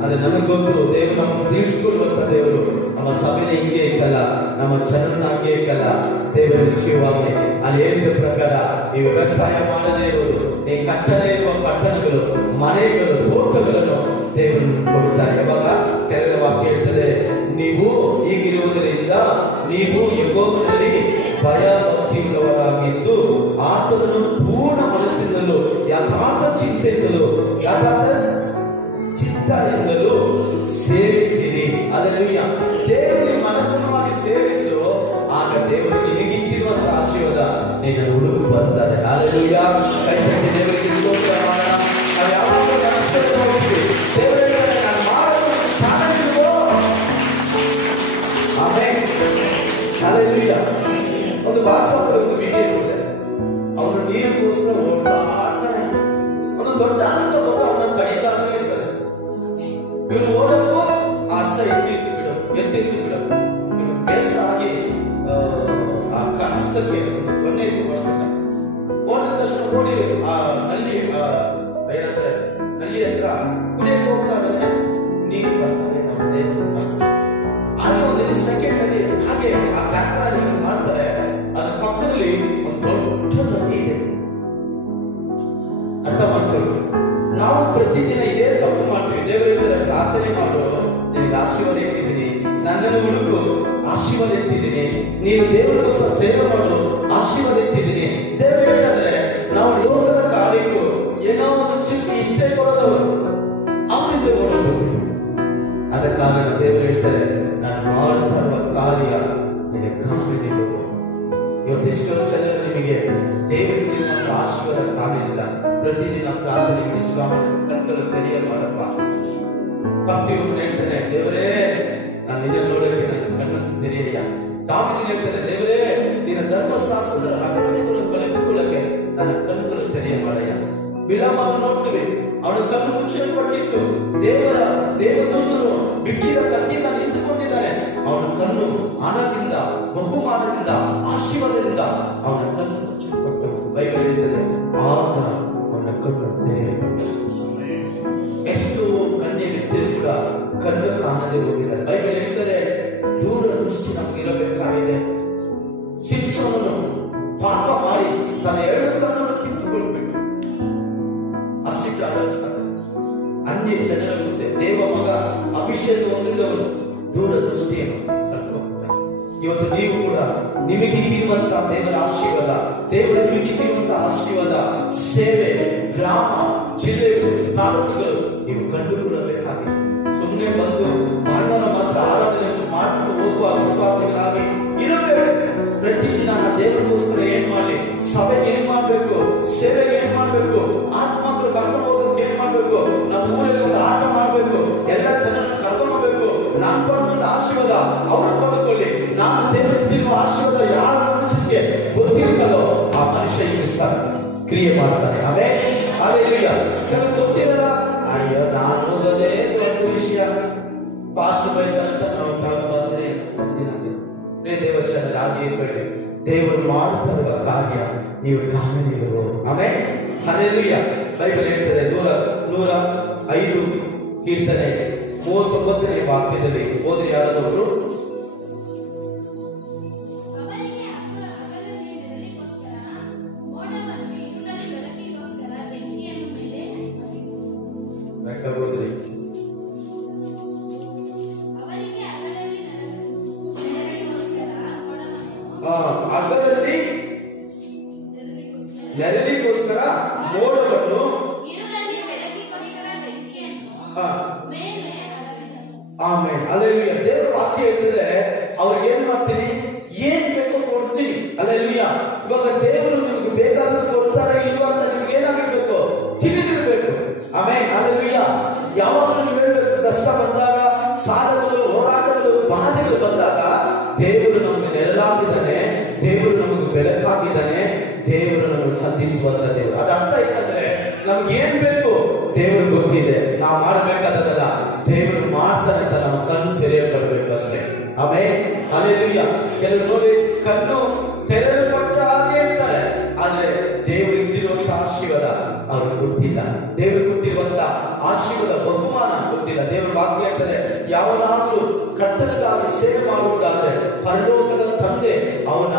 ಆದ್ರೆ ನನಗೆ ಗೊತ್ತು, ದೇವರು ನಮ್ಮನ್ನು ತಿಳಿಸ್ಕೊಡುವಂತ ದೇವರು. ನಮ್ಮ ಸಭೆನ ಹಿಂಗೆ ಇಕ್ಕಲ್ಲ, ನಮ್ಮ ಜನರನ್ನ ಹಂಗೆ ಇಕ್ಕಲ್ಲ. ದೇವರ ವಿಷಯವಾಗಿ ಅಲ್ಲಿ ಹೇಳಿದ ಪ್ರಕಾರ ಈ ವ್ಯವಸಾಯ ಮಾಡದೇ ಇರುವುದು, ಈ ಕಟ್ಟಡ ಇರುವ ಪಟ್ಟಣಗಳು, ಮನೆಗಳು, ತೋಟಗಳನ್ನು ದೇವರು ಕೊಡುತ್ತಾರೆ. ಯಾವಾಗ ಕೆಳಗೆ ವಾಕ್ಯ ಹೇಳ್ತದೆ, ನೀವು ಹೀಗಿರುವುದರಿಂದ ನೀವು ಯೆಹೋವನಲ್ಲಿ ಭಯ ಭಕ್ತಿಯುಳ್ಳವರಾಗಿದ್ದು ಆತನನ್ನು ಪೂರ್ಣ ಮನಸ್ಸಿನಲ್ಲೂ ಯಥಾರ್ಥ ಚಿಂತೆಯಿಂದಲೂ ಚಿತ್ತದಿಂದಲೂ ಸೇವಿಸಿರಿ. ಹಲ್ಲೆಲೂಯಾ. ದೇವರಿಗೆ ಮನಪೂರ್ಣವಾಗಿ ಸೇವಿಸು, ಆಗ ದೇವರು ನಿನಗಿಟ್ಟಿರುವಂತ ಆಶೀರ್ವಾದ ನಿನ್ನ ಹುಡುಕು ಬರ್ತಾರೆ. ಹಲ್ಲೆಲೂಯಾ. ಕೈ ತಟ್ಟಿ ದೇವರಿಗೆ ಸ್ತೋತ್ರ ಮಾಡೋಣ. ನಾವು ಯಾವಾಗ ದೇವರಿಗೆ ನಾನು ಮಾಡಲು ಸಾಧಿಸುವ. ಆಮೆನ್. ಹಲ್ಲೆಲೂಯಾ. ಒಂದು ವಾಟ್ಸ್ಆಪ್ ಒಂದು ವಿಡಿಯೋ ನೋಡ್ತಾರೆ, ಅವನು ನೀರಿಗೋಸ್ಕರ ಓಡಾಡ್ತಾನೆ. ಒಂದು ದೊಡ್ಡ ಹಸ್ತ ಬಂದು ಅವನ ಕಡಿತಾನೆ ಇರ್ತಾರೆ. ಇವನು ಓಡಕ್ಕೂ ಹಸ್ತ ಎತ್ತಿಟ್ಟು ಬಿಡು. ಇವನು ಬೇಸಾಗಿ ಆ ಹಸ್ತಕ್ಕೆ ಒನ್ನೆ ಎತ್ತಿಕೊಳ್ಳಬೇಕ. ಓಡಿದ ತಕ್ಷಣ ನೋಡಿ ಆ ನಲ್ಲಿ ಏನಂದ್ರೆ ನಲ್ಲಿ ಹತ್ರ ಕುಡಿಯಕ್ಕೆ ಹೋಗ್ತಾ ಇದ್ದಾನೆ, ನೀರು ಬರ್ತಾನೆ. ಆದ್ರೆ ಒಂದು ಸೆಕೆಂಡ್ ಅಲ್ಲಿ ಹಾಗೆ ಆ ಬ್ಯಾಕ್ಗ್ರೌಂಡ್ ಹಿಂಗೆ ಮಾಡ್ತಾರೆ, ಅದ್ರ ಪಕ್ಕದಲ್ಲಿ ಒಂದು ದೊಡ್ಡ ನದಿ ಇದೆ. ಅರ್ಥ ಮಾಡ್ಕೊಳ್ಳಿ. ನಾವು ಪ್ರತಿದಿನ ಇದೇ ತಪ್ಪು ಮಾಡ್ತೀವಿ. ದೇವರ ಪ್ರಾರ್ಥನೆ ಮಾಡು, ನಿನಗೆ ಆಶೀರ್ವಾದ ಇಟ್ಟಿದ್ದೀನಿ, ನನ್ನನ್ನು ಹುಡುಕು, ಆಶೀರ್ವಾದ ಇಟ್ಟಿದ್ದೀನಿ, ನೀನು ದೇವರಿಗೋಸ್ಕರ ಸೇವೆ ಮಾಡು, ಆಶೀರ್ವಾದ ಇಟ್ಟಿದ್ದೀನಿ. ದೇವರು ಹೇಳ್ತಾರೆ, ನಾವು ಲೋಕದ ಕಾರ್ಯಕ್ಕೂ ಏನೋ ಒಂದು ಚಿಕ್ಕ ಇಷ್ಟೇ ಕೊಡೋದವರು ಅವನಿಂದ ನೋಡಬಹುದು. ಆದ ಕಾರಣ ದೇವರು ಹೇಳ್ತಾರೆ, ನಾನು ಮಾಡ್ತಾ ಇರುವ ಕಾರ್ಯ ನಿನಗೆ ಕಾಣಲಿಲ್ಲ. ಇವತ್ತು ಎಷ್ಟೊಂದು ಜನರು ನಿಮಗೆ ದೇವರಿಗೆ ನಿಮ್ಮನ್ನು ಆಶೀರ್ವಾದ ಕಾಣಲಿಲ್ಲ. ಪ್ರತಿದಿನ ಪ್ರಾರ್ಥನೆ ವಿಶ್ರಾಮ ಕಣ್ಗಳು ತೆರೆಯಲು ಮಾಡಪ್ಪ. ಭಕ್ತಿಯನ್ನು ಹೇಳ್ತಾನೆ, ದೇವರೇ ನಾನು ಇದನ್ನು ನೋಡೋಕೆ ನನ್ನ ಕಣ್ಣನ್ನು ತೆರೆಯ. ದಾವೀದನು ಹೇಳ್ತಾನೆ, ದೇವರೇ ನಿನ್ನ ಧರ್ಮಶಾಸ್ತ್ರದ ರಹಸ್ಯಗಳನ್ನು ಕಲಿತುಕೊಳ್ಳಕ್ಕೆ ನನ್ನ ಕಣ್ಣುಗಳು ತೆರೆಯ ಮಾಡಯ್ಯ. ಬಿಳಾಮನ್ನು ನೋಡ್ತೀವಿ, ಅವನ ಕಣ್ಣು ಮುಚ್ಚಲ್ಪಟ್ಟಿತ್ತು. ದೇವದೂತರು ಬಿಚ್ಚಿದ ಕತ್ತಿಯಿಂದ ನಿಂತುಕೊಂಡಿದ್ದಾನೆ. ಅವನ ಕಣ್ಣು ಹಣದಿಂದ, ಬಹುಮಾನದಿಂದ, ಆಶೀರ್ವಾದದಿಂದ ಅವನ ಕಣ್ಣು ಮುಚ್ಚಲ್ಪಟ್ಟು. ಬೈಬಲ್ ಹೇಳಿದರೆ ಆಗ ಅವನ ಕಣ್ಣು ತೆರೆಯಲ್ಪಟ್ಟು. ಎಷ್ಟೋ ಕಣ್ಣಿಗೆ ಕೂಡ ಕಣ್ಣು ಕಾಣದೆ ಹೋಗಿದ್ದಾರೆ. ಬೈಬಲ್ ಹೇಳಿದರೆ ದೂರ ದೃಷ್ಟಿ ನಮಗಿರಬೇಕಾಗಿದೆ. ಸಿಂಸೋನನು ಪಾಪ ಮಾಡಿ ತನ್ನ ಎರಡು ಕಣ್ಣನ್ನು ಕಿತ್ತುಕೊಳ್ಬೇಕು. ಅನ್ಯ ಜನರ ಮುಂದೆ ದೇವ ಮಗ ಅಭಿಷೇಕ ಹೊಂದಿದವನು ದೂರ ದೃಷ್ಟಿಯನ್ನು ಕಳ್ಕೊಂಡ್ಬಿಟ್ಟ. ಇವತ್ತು ನೀವು ಕೂಡ ನಿಮಗೆ ಇರುವಂತ ದೇವರ ಆಶೀರ್ವಾದ, ದೇವರು ನಿಮಗೆ ಇರುವಂತ ಆಶೀರ್ವಾದ, ಸೇವೆ, ಗ್ರಾಮ, ಜಿಲ್ಲೆಗಳು, ತಾಲೂಕುಗಳು ನೀವು ಕಂಡುಕೊಳ್ಳಬೇಕಾಗಿದೆ. ಸುಮ್ಮನೆ ಬಂದು ಭಾನುವಾರ ಮಾತ್ರ ಆರಾಧನೆ ಮಾಡ್ಕೊಂಡು ಹೋಗುವ ವಿಶ್ವಾಸಗಳಾಗಿ ಇರಬೇಕು. ಪ್ರತಿದಿನ ದೇವರಿಗೋಸ್ಕರ ಏನ್ ಮಾಡಿ, ಸಭೆಗೆ ಏನ್ ಮಾಡ್ಬೇಕು, ಸೇವೆಗೆ ಏನ್ ಮಾಡ್ಬೇಕು, ಆತ್ಮಗಳು ಕರ್ಕೊಂಡು ಹೋಗೋದಕ್ಕೆ ಏನ್ ಮಾಡ್ಬೇಕು, ನಮ್ಮ ಊರಲ್ಲಿ ಒಂದು ಆಟ ಮಾಡ್ಬೇಕು, ಎಲ್ಲ ಜನರನ್ನು ಕರ್ಕೊಂಡು ಹೋಗ್ಬೇಕು. ನಾನು ಪಡೆದ ಆಶೀರ್ವಾದ ಅವರು ಪಡೆದುಕೊಳ್ಳಿ. ನಾನು ದೇವರ ಆಶೀರ್ವಾದ ಯಾರ ಮನುಷ್ಯನಿಗೆ ಗೊತ್ತಿರುತ್ತಲ್ಲೋ ಆ ಮನುಷ್ಯ ಇಲ್ಲಿ ಕ್ರಿಯೆ ಮಾಡ್ತಾನೆ. ಹಲ್ಲೆಲೂಯಾ. ಕೆಲವು ಗೊತ್ತಿರಲ್ಲ, ಅಯ್ಯೋ ನಾನು ಓದೋದೇ ದೊಡ್ಡ ವಿಷಯ, ಪಾಸ್ಟ್ ಬೈತಾರಂತ ನಾವು ಬಂದ್ರೆ ದೇವರ ಜನರ ಹಾಗೆ ಇರಬೇಡಿ. ದೇವರು ಮಾಡುತ್ತಿರುವ ಕಾರ್ಯ ನೀವು ಕಾಣಲಿಲ್ಲವೋ. ಹಲ್ಲೆಲೂಯಾ. ಬೈಬಲ್ ಹೇಳ್ತದೆ 105 ಕೀರ್ತನೆ 39ನೇ ವಾಕ್ಯದಲ್ಲಿ ಓದಿ ಯಾರಾದವರು. ಅದರಲ್ಲಿ ನೆರಳಿಗೋಸ್ಕರ ಮೋಡವನ್ನು ಆಮೆನ್ ಹಲ್ಲೆಲೂಯಾ. ದೇವರ ವಾಕ್ಯ ಹೇಳ್ತದೆ ಅವ್ರಿಗೆ ಏನ್ ಮಾಡ್ತೀನಿ, ಏನ್ ಬೇಕೋ ಕೊಡ್ತೀನಿ. ಹಲ್ಲೆಲೂಯಾ. ಇವಾಗ ದೇವರು ನಿಮ್ಗೆ ಬೇಕಾದ್ರೂ ಕೊಡ್ತಾರ ಇಲ್ವಾ ಅಂತ ನಿಮ್ಗೆ ಏನಾಗಿರ್ಬೇಕು, ತಿಳಿದಿರ್ಬೇಕು. Amen hallelujah. ಯಾವಾಗಲೂ ನೀವು ಹೇಳ್ಬೇಕು, ಕಷ್ಟ ಬಂದಾಗ, ಸಾಧಗಳು, ಹೋರಾಟಗಳು, ಬಾಧೆಗಳು ಬಂದಾಗ ದೇವರು ನಮಗೆ ನೆರಳಾಗಿದ್ದಾನೆ, ದೇವರು ನಮಗೆ ಬೆಳಕಾಗಿದ್ದಾನೆ, ದೇವರು ನಮಗೆ ಸಂಧಿಸುವಂತ ದೇವರು. ಅದ ಅರ್ಥ ಏನಂದ್ರೆ ನಮ್ಗೆ ಏನ್ ಬೇಕು ದೇವರು ಗೊತ್ತಿದೆ, ನಾವು ಮಾಡ್ಬೇಕಾದಲ್ಲ, ದೇವರು ಮಾಡ್ತಾರೆ ಅಂತ ನಾವು ಕಣ್ಣು ತೆರೆಯಲ್ಪಡ್ಬೇಕು ಅಷ್ಟೇ. ಆಮೇಲೆ ಹಲ್ಲೆಲೂಯಾ. ಕೆಲವು ನೋಡಿ ಕಣ್ಣು ತೆರೆಯಲ್ಪಟ್ಟ ಹಾಗೆ ಇರ್ತಾರೆ, ಆದ್ರೆ ದೇವರು ಇಟ್ಟಿರುವಂತ ಆಶೀರ್ವಾದ ಅವ್ರಿಗೆ ಗೊತ್ತಿಲ್ಲ. ದೇವರು ಕೊಟ್ಟಿರುವಂತ ಆಶೀರ್ವಾದ ಬಹುಮಾನ ಗೊತ್ತಿಲ್ಲ. ದೇವರ ವಾಕ್ಯ ಹೇಳ್ತಾರೆ, ಯಾವನಾದ್ರೂ ಕರ್ತನಿಗಾಗಿ ಸೇವೆ ಮಾಡುವುದಾದ್ರೆ ಪರಲೋಕದ ತಂದೆ ಅವನ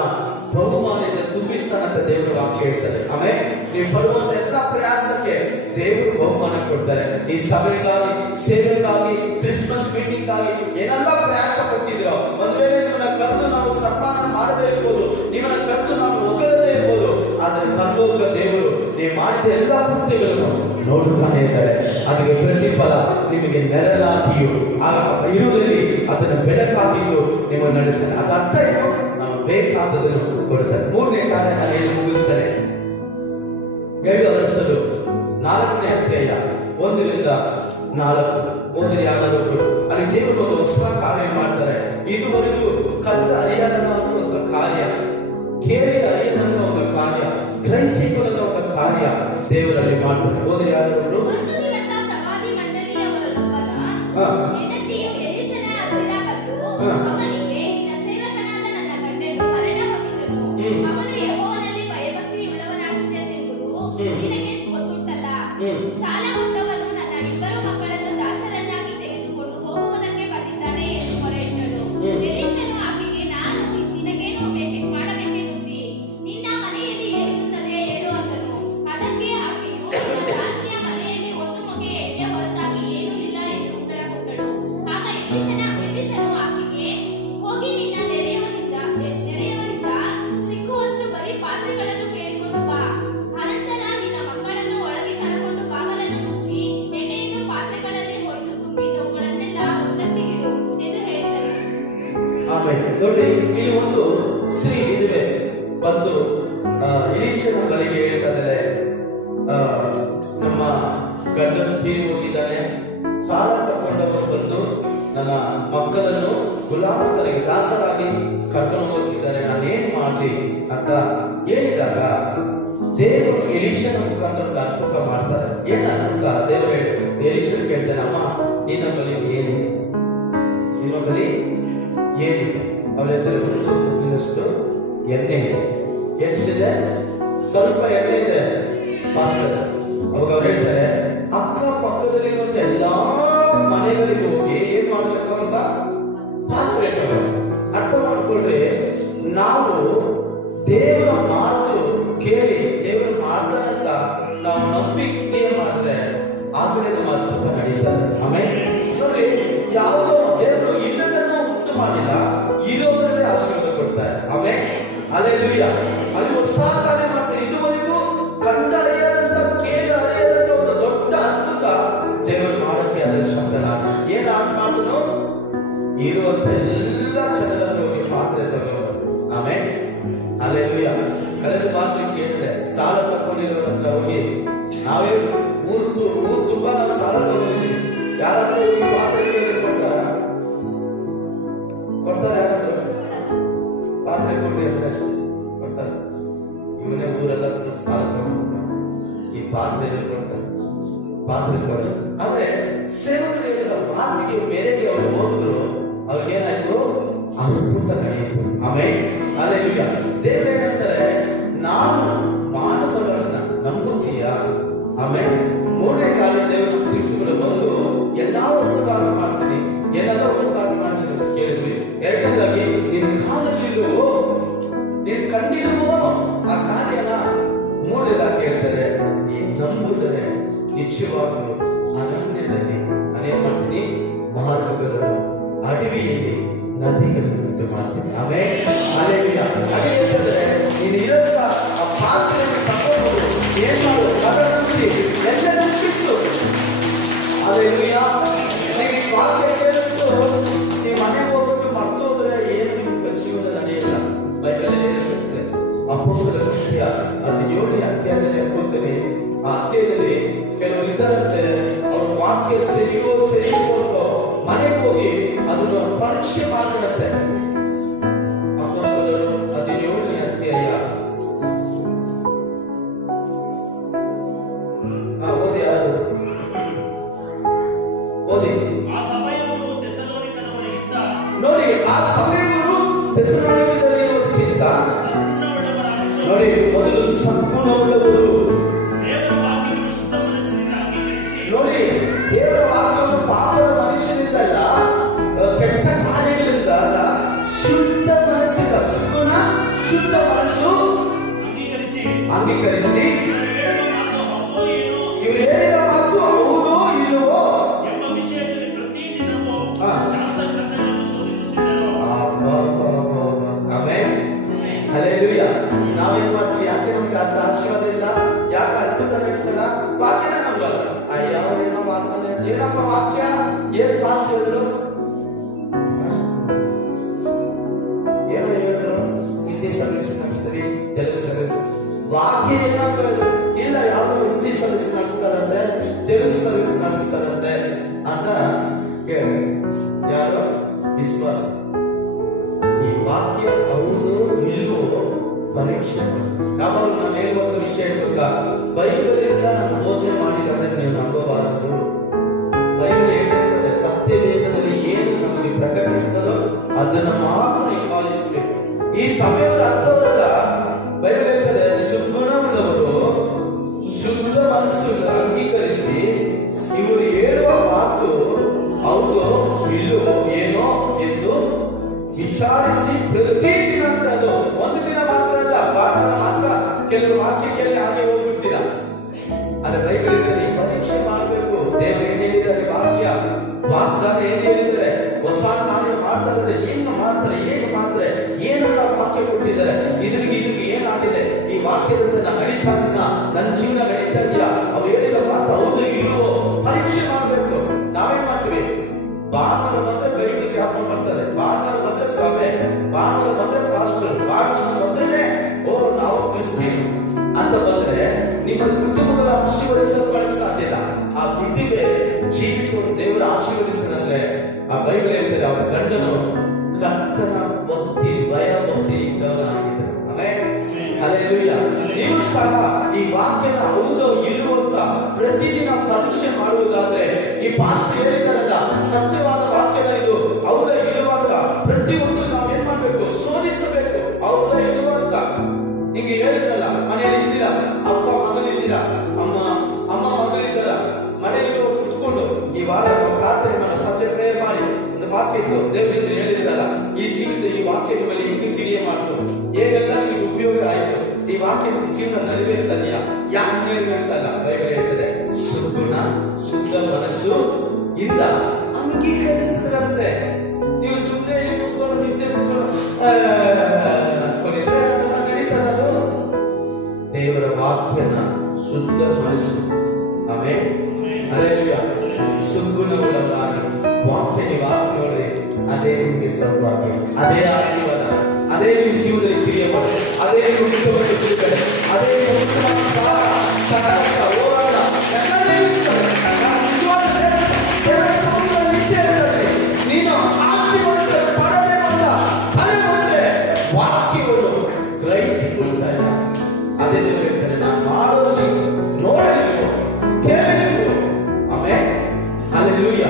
ಬಹುಮಾನದಿಂದ ತುಂಬಿಸ್ತಾನಂತ ದೇವರ ವಾಕ್ಯ ಹೇಳ್ತಾರೆ. ಆಮೇಲೆ ನೀವು ಪಡುವಂತ ಎಲ್ಲ ಪ್ರಯಾಸಕ್ಕೆ ದೇವರು ಬಹುಮಾನ ಕೊಡ್ತಾರೆ. ಈ ಸಭೆಗಾಗಿ, ಸೇವೆಗಾಗಿ, ಕ್ರಿಸ್ಮಸ್ ಮೀಟಿಂಗ್ ಆಗಿ ಏನೆಲ್ಲ ಪ್ರಯಾಸ ಪಟ್ಟಿದ್ರು, ಒಂದ್ ವೇಳೆ ನಿಮ್ಮನ್ನ ಕರೆದು ನಾವು ಸನ್ಮಾನ ಮಾಡದೇ ಇರ್ಬೋದು, ನಿಮ್ಮನ್ನ ಕರೆದು ನಾವು ಹೊಗಳದೇ ಇರ್ಬೋದು, ಆದ್ರೆ ಪರಲೋಕ ದೇವರು ನೀವು ಮಾಡಿದ ಎಲ್ಲ ಕೃತ್ಯಗಳನ್ನು ನೋಡುತ್ತಾನೆ ಇದ್ದಾರೆ. ಅದಕ್ಕೆ ಪ್ರತಿಫಲ ನಿಮಗೆ ನೆರಳಾಗಿಯೂ ಇರುವುದರಲ್ಲಿ ಅದನ್ನು ಬೆಳಕಾಗಿಯೂ ನೀವು ನಡೆಸ್ತಾರೆ. ಅದ ಅರ್ಥ ಏನು, ನಾವು ಬೇಕಾದದನ್ನು ಕೊಡ್ತಾರೆ. ಮೂರನೇ ಕಾರ್ಯ ನಾನು ಏನು ಮುಗಿಸ್ತಾರೆ, 7 ವರ್ಷದ 4ನೇ ಅಧ್ಯಾಯ 1-4 ಓದಿರಿ. ಯಾರಾದರೂ ಅಲ್ಲಿ ದೇವರು ಒಂದು ಹೊಸ ಕಾರ್ಯ ಮಾಡ್ತಾರೆ. ಇದುವರೆಗೂ ಕಂಡ ಅರಿಯದ ಒಂದು ಕಾರ್ಯ, ಕೇಳಿ ಅರಿಯದ ಒಂದು ಕಾರ್ಯ, ಗ್ರಹಿಸಿಕೊಳ್ಳದ ಒಂದು ಕಾರ್ಯ ದೇವರಲ್ಲಿ ಮಾಡ್ತಾರೆ. ಓದಿರಿ. ಯಾರಾದರೂ ಸಾಲ ಕೊಟ್ಟವನು ನನ್ನ 2 ಮಕ್ಕಳನ್ನು ದಾಸರನ್ನಾಗಿ ತೆಗೆದುಕೊಂಡು ಹೋಗುವುದಕ್ಕೆ ಬಂದಿದ್ದಾನೆ ಎಂದು ಮೊರೆಯಿಟ್ಟಳು. ಎಲೀಷನು ಆಕೆಗೆ, ನಾನು ನಿನಗೇನು ಮಾಡಬೇಕೆನ್ನುತ್ತಿ, ನಿನ್ನ ಮನೆಯಲ್ಲಿ ಏನಿರುತ್ತದೆ ಹೇಳು ಅಂದನು. ಅದಕ್ಕೆ ಆಕೆಯು, ನನ್ನ ದಾಸಿಯ ಮನೆಯಲ್ಲಿ ಒಂದು ಮೊಗೆ ಎಣ್ಣೆ ಹೊರತಾಗಿ ಏನೂ ಇಲ್ಲ ಎಂದು ಉತ್ತರ ಕೊಟ್ಟಳು. ಆಗ ಎಲೀಷನು ಆಕೆಗೆ, ಹೋಗಿ ನಿನ್ನ ನೆರೆಯವರಿಂದ ಸಿಕ್ಕುವಷ್ಟು ಬರೀ ಪಾತ್ರೆಗಳನ್ನು ಕೇಳಿಕೊಂಡು ಬಾ. ಅನಂತರ ನಿನ್ನ ಮಕ್ಕಳನ್ನು ಒಳಗೆ ಕರೆಕೊಂಡು ಬಾಗಿಲನ್ನು ಮುಚ್ಚಿ ಎಣ್ಣೆಯನ್ನು ಪಾತ್ರೆಗಳಲ್ಲಿ ಹೊಯ್ದು ತುಂಬಿದವುಗಳನ್ನೆಲ್ಲ ಒತ್ತಟ್ಟಿಗಿಡು ಎಂದು ಹೇಳಿದರು. ಆಮೇಲೆ ನೋಡಿ, ಇಲ್ಲಿ ಒಂದು ಸ್ತ್ರೀ ವಿಧವೆ ಬಂದು ಎಲೀಷನ ಬಳಿಗೆ ಹೇಳ್ತಾರೆ, ನಮ್ಮ ಗಂಡನು ತೀರಿ ಹೋಗಿದ್ದಾನೆ, ಸಾಲ ತಗೊಂಡವರು ಬಂದು ನನ್ನ ಮಕ್ಕಳನ್ನು ಗುಲಾಮರಿಗೆ ದಾಸರಾಗಿ ಕರ್ಕೊಂಡು ಹೋಗಿದ್ದಾರೆ, ನಾನೇನ್ ಮಾಡ್ಲಿ ಅಂತ ಹೇಳಿದಾಗ ದೇವರು ಎಲೀಷನ ಮುಖಾಂತರ ಅದ್ಭುತ ಮಾಡ್ತಾರೆ. ಏನ ಅದ್ಭುತ? ದೇವರು ಎಲೀಷನ್ ಕೇಳ್ತಾನೆ, ಅಮ್ಮ ನಿನ್ನ ಬಳಿ ಏನಿದೆ, ನಿಮ್ಮ ಬಳಿ ಏನಿದೆ? ಅವಳ ಹೆಸರು ಎಣ್ಣೆ ಇದೆ. ಎಷ್ಟಿದೆ? ಸ್ವಲ್ಪ ಎಣ್ಣೆ ಇದೆ ಪಾಸ್ಟರ್. ಅವಾಗ ಅವ್ರು ಹೇಳ್ತಾರೆ, ಅಕ್ಕ ಪಕ್ಕದಲ್ಲಿ ಒಂದು ಎಲ್ಲಾ ಮನೆಗಳಿಗೆ ಹೋಗಿ ಏನ್ ಮಾಡ್ಬೇಕು ಅಂತ ಪಾತ್ರೆ ಅರ್ಥ ಮಾಡ್ಕೊಳ್ರಿ. ನಾವು ದೇವರ ಮಾತು ಕೇಳಿ ದೇವರು ಮಾಡ್ತಾರಂತ ನಾವು ನಂಬಿಕೆ ಮಾಡಿದ್ರೆ ಆಗಲೇ ನಮ್ಮ ಅದ್ಭುತ ನಡೀತಾರೆ. ಆಮೇಲೆ ನೋಡಿ, ಯಾವುದೋ ದೇವರು ಇಲ್ಲದನ್ನು ಉಂಟು ಮಾಡಿಲ್ಲ, ಇರೋದ್ರಲ್ಲೇ ಆಶೀರ್ವಾದ ಕೊಡ್ತಾರೆ. ಆಮೇಲೆ ಹಲ್ಲೆಲೂಯಾ. ಅಲ್ಲಿ ಹೊಸ ಕಾರ್ಯ ಮಾಡ್ತಾರೆ. ಇದುವರೆಗೂ ಕಂಡ ಅರಿಯದಂತ, ಕೇಳಿ ಅರಿಯದಂತ ಒಂದು ದೊಡ್ಡ ಅದ್ಭುತ ದೇವರು ಮಾಡೋಕ್ಕೆ ಅದರ ಶಬ್ದನಾಗ ಏನ್ ಮಾಡಿದ್ರು, ಇರುವಂತ ಎಲ್ಲ ಜನರಲ್ಲಿ ಹೋಗಿ ಪಾತ್ರೆ ತಗೊಂಡು. ಆಮೇಲೆ ಹಲ್ಲೆಲೂಯಾ. ಕಳೆದ ಮಾತು ಕೇಳಿದ್ರೆ, ಸಾಲ ತಗೊಂಡಿರೋರ ಹತ್ರ ಹೋಗಿ ನಾವೇ ಊರು ತುಂಬಾ ನಾವು ಸಾಲ ತಗೊಂಡಿದ್ದೀವಿ, ಯಾರಾದ್ರೂ ಹೋಗಿ ಪಾತ್ರೆ ಕೊಡ್ತಾರ? ಯಾರಾದ್ರೂ ಪಾತ್ರೆ ಕೊಡ್ರಿ ಅಂದ್ರೆ ಕೊಡ್ತಾರೆ? ಇವನೇ ಊರೆಲ್ಲ ಸಾಲ ತಗೊಂಡು ಈ ಪಾತ್ರೆ ಕೊಡ್ತಾರೆ, ಪಾತ್ರೆ ತಗೊಳ್ಳಿ. ಆದ್ರೆ ಸೇವಕರ ಮಾತಿಗೆ ಮೇರೆಗೆ ಅವರು ಹೋದ್ರು, ಅವ್ರಿಗೇನಾಯ್ತು? ಅದ್ಭುತ ನಡೆಯಿತು. ಆಮೇಲೆ ಹಲ್ಲೆಲೂಯಾ. ದೇವರು ಏನಂತಾರೆ, ನಾನು ಮಾನವರನ್ನ ನಂಬುತ್ತೀಯ? ಆಮೇಲೆ 3ನೇ ಕಾರ್ಯ ದೇವರು ತಿಳಿಸಿಕೊಂಡು ಬಂದು ಎಲ್ಲಾ ಹೊಸ ಕಾರ್ಯ ಮಾಡ್ತೀನಿ, ಏನೆಲ್ಲ ಹೊಸ ಕಾರ್ಯ ಮಾಡ್ತೀನಿ ಅಂತ ಕೇಳಿದ್ವಿ. 2ನೇದಾಗಿ, ನಿನ್ ಕಾಲಲ್ಲಿಲ್ವೋ, ನಿನ್ ಕಣ್ಣಿಲ್ವೋ ಆ ಕಾರ್ಯನ. 3ನೇದಾಗಿ ಹೇಳ್ತಾರೆ, ನೀನ್ ನಂಬುದರೆ ನಿಶ್ಚಯವಾಗಲು ಅರಣ್ಯದಲ್ಲಿ ನಾನೇನ್ ಮಾಡ್ತೀನಿ, ಮಾರ್ಗಗಳನ್ನು, ಅಡವಿಯಲ್ಲಿ ನದಿಗಳನ್ನು ಮಾಡ್ತೀನಿ. ಆಮೇಲೆ ಹಲ್ಲೆಲೂಯಾ. ಹಾಗೆ ಹೇಳ್ತಾರೆ, ನೀನು ಇರೋದ ಆ ಪಾತ್ರೆಯನ್ನು ತಗೊಂಡು ಏನ್ ಮಾಡು, ಅದರ ಎಲ್ಲ ತುಂಬಿಸು. ಹಲ್ಲೆಲೂಯಾ. ಪರೀಕ್ಷೆ ಮಾಡುತ್ತೆ. ಅಪೊಸ್ತಲರು 17ನೇ ಅಧ್ಯಾಯ ಓದಿ ನೋಡಿ. ಆ ಸಭೆಯವರು ಥೆಸಲೋನಿಕದಲ್ಲಿರುವುದಕ್ಕಿಂತ ನೋಡಿ ಮೊದಲು ಸದ್ಗುಣವುಳ್ಳವರು ನೋಡಿ, ದೇವರ ವಾಕ್ಯವನ್ನು ಪಾಪದ ಮನುಷ್ಯನಿಂದಲ್ಲ, ಕೆಟ್ಟ ಕಾರ್ಯಗಳಿಂದ ಅಲ್ಲ, ಶುದ್ಧ ಮನಸ್ಸಿಂದ, ಸದ್ಗುಣ ಶುದ್ಧ ಮನಸ್ಸು ಅಂಗೀಕರಿಸಿ ಇವರು ಹೇಳಿದ ಮಾತು ಹೌದೋ ಇಲ್ಲವೋ ಎಂಬ ವಿಷಯದಲ್ಲಿ ಪ್ರತಿದಿನವೂ ಶಾಸ್ತ್ರಗ್ರಂಥಗಳನ್ನು ಶೋಧಿಸುತ್ತಿದ್ದರು. Amen, hallelujah. ನಾವೇನ್ ಮಾಡ್ತೀವಿ? ಯಾಕೆ ನಮ್ಗೆ ಅರ್ಥ ಆಶೀರ್ವಾದ ಇಲ್ಲ, ಯಾಕೆ ಅದ್ಭುತ ಇರ್ತಲ್ಲ, ವಾಕ್ಯನ ನಂಬಲ್ಲ. ಅಯ್ಯೋ ವಾಕ್ಯ ಏನಪ್ಪ ವಾಕ್ಯ ಏನ್ ಪಾಸ್ ಹೇಳಿದ್ರು, ಏನೋ ಹೇಳಿದ್ರು, ಹಿಂದಿ ಸರ್ವಿಸ್ ನಡೆಸ್ತೀರಿ, ತೆಲುಗು ಸರ್ವಿಸ್, ವಾಕ್ಯ ಏನಪ್ಪ ಇಲ್ಲ, ಯಾವ್ದು ಹಿಂದಿ ಸರ್ವಿಸ್ ನಡೆಸ್ತಾರಂತೆ, ತೆಲುಗು ಸರ್ವಿಸ್ ನಡೆಸ್ತಾರಂತೆ ಅಂತ ಯಾರೋ ವಿಶ್ವಾಸ. ಈ ವಾಕ್ಯ ಹೌದು ಇಲ್ಲವೋ ಪರೀಕ್ಷೆ. ಯಾವಾಗ ನಾನು ಹೇಳುವ ವಿಷಯ ಗೊತ್ತಾ, ಬೈಬಲಿಂದ ನಾನು ಬೋಧನೆ ಮಾಡಿದರೆ ನೀವು ನಂಬಬಾರದು. ಬೈಬಲ್ ಹೇಳಿರ್ತದೆ, ಸತ್ಯ ವೇದದಲ್ಲಿ ಏನು ನಮಗೆ ಪ್ರಕಟಿಸ್ತದೋ ಅದನ್ನು ಮಾತ್ರ ನೀವು ಪಾಲಿಸಬೇಕು. ಈ ಸಮಯದ ಅರ್ಥವಲ್ಲ. ಬೈಬಲ್ ಹೇಳ್ತದೆ, ಸುಗುಣವುಳ್ಳವರು ಶುದ್ಧ ಮನಸ್ಸು ಅಂಗೀಕರಿಸಿ ಇವರು ಹೇಳುವ ಮಾತು ಹೌದೋ ಇಲ್ಲವೋ ಏನೋ ಎಂದು ವಿಚಾರಿಸಿ ಪ್ರತಿದಿನ ಅಂತದ್ದು. ಒಂದು ದಿನ ಮಾತ್ರ ಅಲ್ಲ, ಮಾತ್ರ ಕೆಲವು ವಾಕ್ಯ ಕೇಳಿ ಹಾಗೆ ಹೋಗ್ಬಿಡ್ತೀರ. ಅದ್ರ ಬೈಬಲ್ ಇದ್ದರೆ ಪರೀಕ್ಷೆ ಮಾಡಬೇಕು. ದೇವರು ಏನ್ ಹೇಳಿದ್ದಾರೆ, ವಾಗ್ದಾನ ಏನ್ ಹೇಳಿದ್ರೆ, ಹೊಸ ಕಾರ್ಯ ಮಾಡ್ತಾರೆ, ಏನು ಮಾಡ್ತಾರೆ, ಏನೆಲ್ಲ ವಾಕ್ಯ ಕೊಟ್ಟಿದ್ದಾರೆ, ಇದ್ರಿಗೆ ಏನಾಗಿದೆ, ಈ ವಾಕ್ಯದಿಂದ ನಾನು ನಡೀತಾ ಇದ್ದೀನ, ನನ್ನ ಜೀವನ ನಡೀತಾ ಇದೆಯಾ, ಅವ್ರು ಹೇಳಿದ ಮಾತು ಹೌದು ಇಲ್ಲವೋ ಪರೀಕ್ಷೆ ಮಾಡಬೇಕು. ನಾವೇನ್ ಮಾಡ್ತೀವಿ? ಭಾನುವಾರ ಬಂದ್ರೆ ಬೈಬಲ್ ಜ್ಞಾಪನ ಮಾಡ್ತಾರೆ, ಭಾನುವಾರ ಬಂದ್ರೆ ಸಭೆ, ಭಾನುವಾರ ಬಂದ್ರೆ ಪಾಸ್ಟರ್, ಭಾನುವಾರ ಬಂದ್ರೆ ನಾವು ಕ್ರಿಸ್ಟಿಯನ್ ಅಂತ ಬಂದ್ರೆ ನಿಮ್ಮ ಕುಟುಂಬದ ಆಶೀರ್ವದಿಸೋದಕ್ಕೆ ಸಾಧ್ಯ ಇಲ್ಲ. ಆ ವಿಧಿಗೆ ಜೀವಿತವನ್ನು ದೇವರ ಆಶೀರ್ವದಿಸಿದ್ರೆ ಆ ಬೈಬಲ್ ಹೇಳ್ತಾರೆ, ಅವರ ಗಂಡನು ಕರ್ತನ ಭಕ್ತಿ ಭಯ ಭಕ್ತಿ ಇದ್ದವನಾಗಿದ್ದರು. ಹಲ್ಲೆಲೂಯಾ. ನೀವು ಸಹ ಈ ವಾಕ್ಯನ ಹೌದೋ ಇಲ್ಲವೋ ಅಂತ ಪ್ರತಿದಿನ ಪರೀಕ್ಷೆ ಮಾಡುವುದಾದ್ರೆ, ಈ ಪಾಸ್ಟ್ ಹೇಳಿದಾರಲ್ಲ, ಸತ್ಯವಾದ ವಾಕ್ಯನ ಇದು ಹೌದಾ ಇಲ್ಲವೋ ಅಂತ ಪ್ರತಿಯೊಂದು ನಾವೇನ್ ಮಾಡ್ಬೇಕು? ಶೋಧಿಸಬೇಕು. ಹೌದಾ ಇಲ್ಲವೋ ಅಂತ. ಹಿಂಗೆ ಹೇಳಿದ್ರಲ್ಲ, ಮನೆಯಲ್ಲಿ ಇದ್ದೀರಾ, ಅಪ್ಪ ಮಗಳಿದ್ದೀರಾ, ಅಮ್ಮ ಮಗಳಿದ್ದಾರ, ಮನೆಯಲ್ಲಿ ಕುತ್ಕೊಂಡು ಈ ವಾರ ರಾತ್ರಿ ಮನೆ ಸಂಜೆ ಪ್ರೇಯರ್ ಮಾಡಿ ಒಂದು ವಾಕ್ಯ ಇತ್ತು, ದೇವರಿಂದ ಹೇಳಿದ್ರಲ್ಲ, ಈ ಜೀವಿತ ಈ ವಾಕ್ಯ ನಿಮ್ಮಲ್ಲಿ ಹಿಂಗೆ ಕ್ರಿಯೆ ಮಾಡ್ತು, ಹೇಗೆಲ್ಲ ನಿಮಗೆ ಉಪಯೋಗ ಆಯ್ತು, ಈ ವಾಕ್ಯ ಜೀವನ ನೆರವೇರ್ತದೆಯಾ? ಯಾಕೆ ನೆರವೇರ್ತಲ್ಲ? ಬೈಬಲ್ ಹೇಳ್ತದೆ, ಸದ್ಗುಣ ಶುದ್ಧ ಮನಸ್ಸು ಇಂದ ಅಂಗೀಕರಿಸಿದ್ರಂತೆ. ನೀವು ಸುಮ್ಮನೆ ಕೂತ್ಕೊಂಡು ನಿತ್ಯ ನಡೀತದದು. ದೇವರ ವಾಕ್ಯನ ಶುದ್ಧ ಮನಸ್ಸು, ಆಮೆನ್, ಹಲ್ಲೆಲೂಯಾ, ಸುಗುಣವುಳ್ಳವರಾಗಿ ವಾಕ್ಯ ನೋಡಿ, ಅದೇ ನಿಮಗೆ ಸೌಭಾಗ್ಯ, ಅದೇ ಆಶೀರ್ವಾದ, ಅದೇ ನಿಮ್ಮ ಜೀವನದಲ್ಲಿ ಕ್ರಿಯೆ ಮಾಡಿ, ಅದೇ ನಿಮ್ಮ ಅದೇ ನೀನು ಆಶೀರ್ವಾದ ಪಡಬೇಕಂತ ತಲೆ ಮುಂದೆ ವಾಕ್ಯವನ್ನು ಗ್ರಹಿಸಿಕೊಳ್ತಾ ಇಲ್ಲ. ಅದೇ ದೇವರು ಹೇಳ್ತಾರೆ, ನಾನು ಮಾಡೋದು ನೋಡಲಿಲ್ಲ, ಕೇಳಲಿಲ್ಲ. Amen, hallelujah.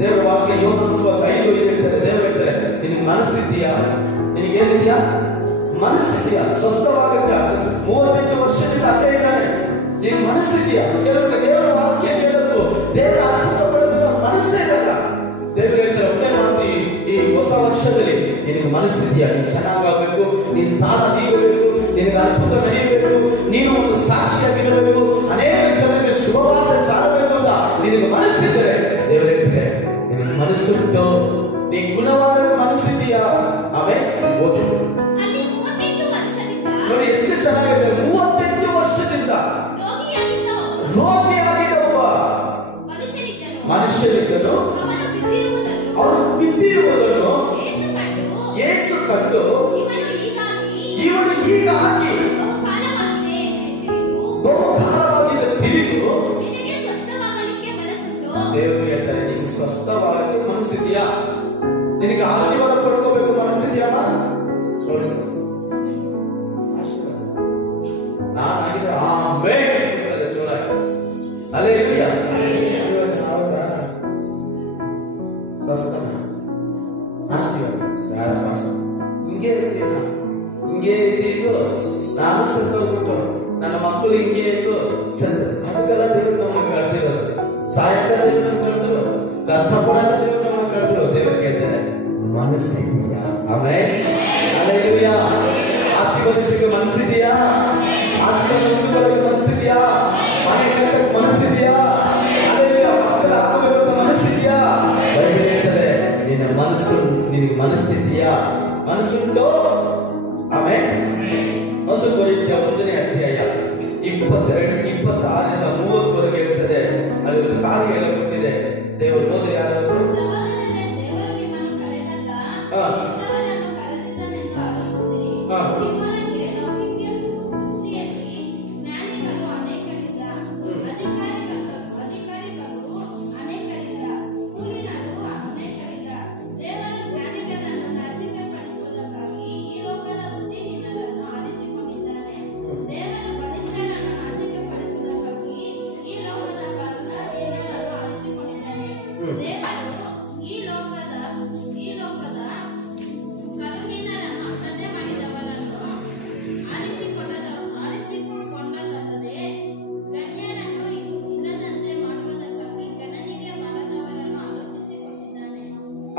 ದೇವರ ವಾಕ್ಯ ಯೋಹಾನ ಸುವಾರ್ತೆ 5 ಹೇಳ್ತಾರೆ, ದೇವರು ಹೇಳ್ತಾರೆ, ನಿನಗೆ ಮನಸ್ಸಿದೆಯಾ? ನಿನಗೇನಿದೆಯಾ? ಮನಸ್ಸಿದೆಯಾ? ಸ್ವಸ್ಥವಾಗಕ್ಕ 38 ವರ್ಷದಿಂದ ಅಲ್ಲೇ ಇದ್ದಾನೆ. ನಿನ್ ಮನಸ್ಸಿದೆಯಾ? ಕೆಲವರಿಗೆ ದೇವರ ವಾಕ್ಯ ಕೇಳಲು ದೇವರ ಅದ್ಭುತ ಪಡೆದ ಮನಸ್ಸೇ ಇರಲ್ಲ. ದೇವರು ಹೇಳ್ತಾರೆ, ಒಳ್ಳೆ ಮಾತು, ಈ ಹೊಸ ವರ್ಷದಲ್ಲಿ ನಿನಗೆ ಮನಸ್ಸಿದೆಯಾ? ನೀನು ಚೆನ್ನಾಗಬೇಕು, ನೀನು ಸಾಲ ತೀರಬೇಕು, ನಿನಗೆ ಅದ್ಭುತ ನಡೆಯಬೇಕು, ನೀನು ಒಂದು ಸಾಕ್ಷಿಯಾಗಿರಬೇಕು, ಅನೇಕ ಜನರಿಗೆ ಶುಭವಾದ ಸಾರಬೇಕು ಅಂತ ನಿನಗೆ ಮನಸ್ಸಿದ್ದರೆ ದೇವರು ಹೇಳ್ತಾರೆ, ನಿನಗೆ ಮನಸ್ಸುಂಟು, ನೀ ಗುಣವಾದ ಮನಸ್ಸಿದೆಯಾ? ಆಮೇಲೆ ಓದು ನೋಡಿ, ಎಷ್ಟು ಚೆನ್ನಾಗಿದೆ. 38 ವರ್ಷದಿಂದ ರೋಗಿಯಾಗಿದ್ದ ಒಬ್ಬ ಮನುಷ್ಯನಿದ್ದನು. ಅವನು ಬಿದ್ದಿರುವುದನ್ನು ಯೇಸು ಕಂಡು, ಇವನು ಹೀಗಾಗಿ ಬಹುಕಾಲವಾಗಿ ತಿಳಿದು ದೇವರು ಹೇಳ್ತಾರೆ, ನಿಮ್ಗೆ ಸ್ವಸ್ಥವಾಗಲು ಮನಸ್ಸಿದೆಯಾ? ನಿನಗೆ ಆಶೀರ್ವಾದ ಪಡ್ಕೋಬೇಕು ಮನಸ್ಸಿದೆಯಮ್ಮ? ನಾನಾಗಿದ್ರೆ ಆಮೇಲೆ ಜೋರಾಗಿ ಹಲ್ಲೆಲೂಯಾ. ಸ್ವಸ್ಥ ಆಶೀರ್ವಾದ ಹಿಂಗೆ ಇರ್ತೀನ, ಹಿಂಗೆ ಇದ್ದು ನಾನು ಸತ್ತೋಗ್ಬಿಟ್ಟು ನನ್ನ ಮಕ್ಕಳು ಹಿಂಗೆ ಇದ್ದು ಅದಕ್ಕೆಲ್ಲ ದೇವ್ರು ನಮ್ಮ ಕಳ್ತಿರೋದು. ಸಾಯಂಕಾಲ ದೇವ್ರು ಕಳೆದ್ರು, ಕಷ್ಟಪಡೋದ ದೇವ್ರು ನಮ್ಮ ಕಳೆದ್ರು. ದೇವ್ರು ಕೇಳ್ತಾರೆ ಮನಸ್ಸಿದೆಯಾ? ಆಮೇಲೆ ಹಲ್ಲೆಲೂಯಾ. ಆಶೀರ್ವದಿಸಿಗೆ ಮನಸ್ಸಿದೆಯಾ? ಆಶೀರ್ವಾದ ಮುಂದುವರೆಗೆ ಮನಸ್ಸಿದೆಯಾ? ಮನೆ ಕಟ್ಟಕ್ಕೆ ಮನಸ್ಸಿದೆಯಾ? ಹಲ್ಲೆಲೂಯಾ. ಮಕ್ಕಳ ಹಾಕಬೇಕು ಮನಸ್ಸಿದೆಯಾ? ಬೈಬಲ್ ಹೇಳ್ತದೆ ನಿನ್ನ ಮನಸ್ಸು, ನಿನಗೆ ಮನಸ್ಸಿದೆಯಾ? ಮನಸ್ಸುಂಟು? ಆಮೇಲೆ 1 ಕೊರಿಂಥ್ಯ 1ನೇ ಅಧ್ಯಾಯ 22-26 30 ಹೇಳ್ತದೆ. ಅಲ್ಲಿ ಒಂದು ಕಾರ್ಯ ಹೇಳಲ್ಪಟ್ಟಿದೆ. ದೇವರು ಹೋದ್ರೆ ಯಾರಾದ್ರು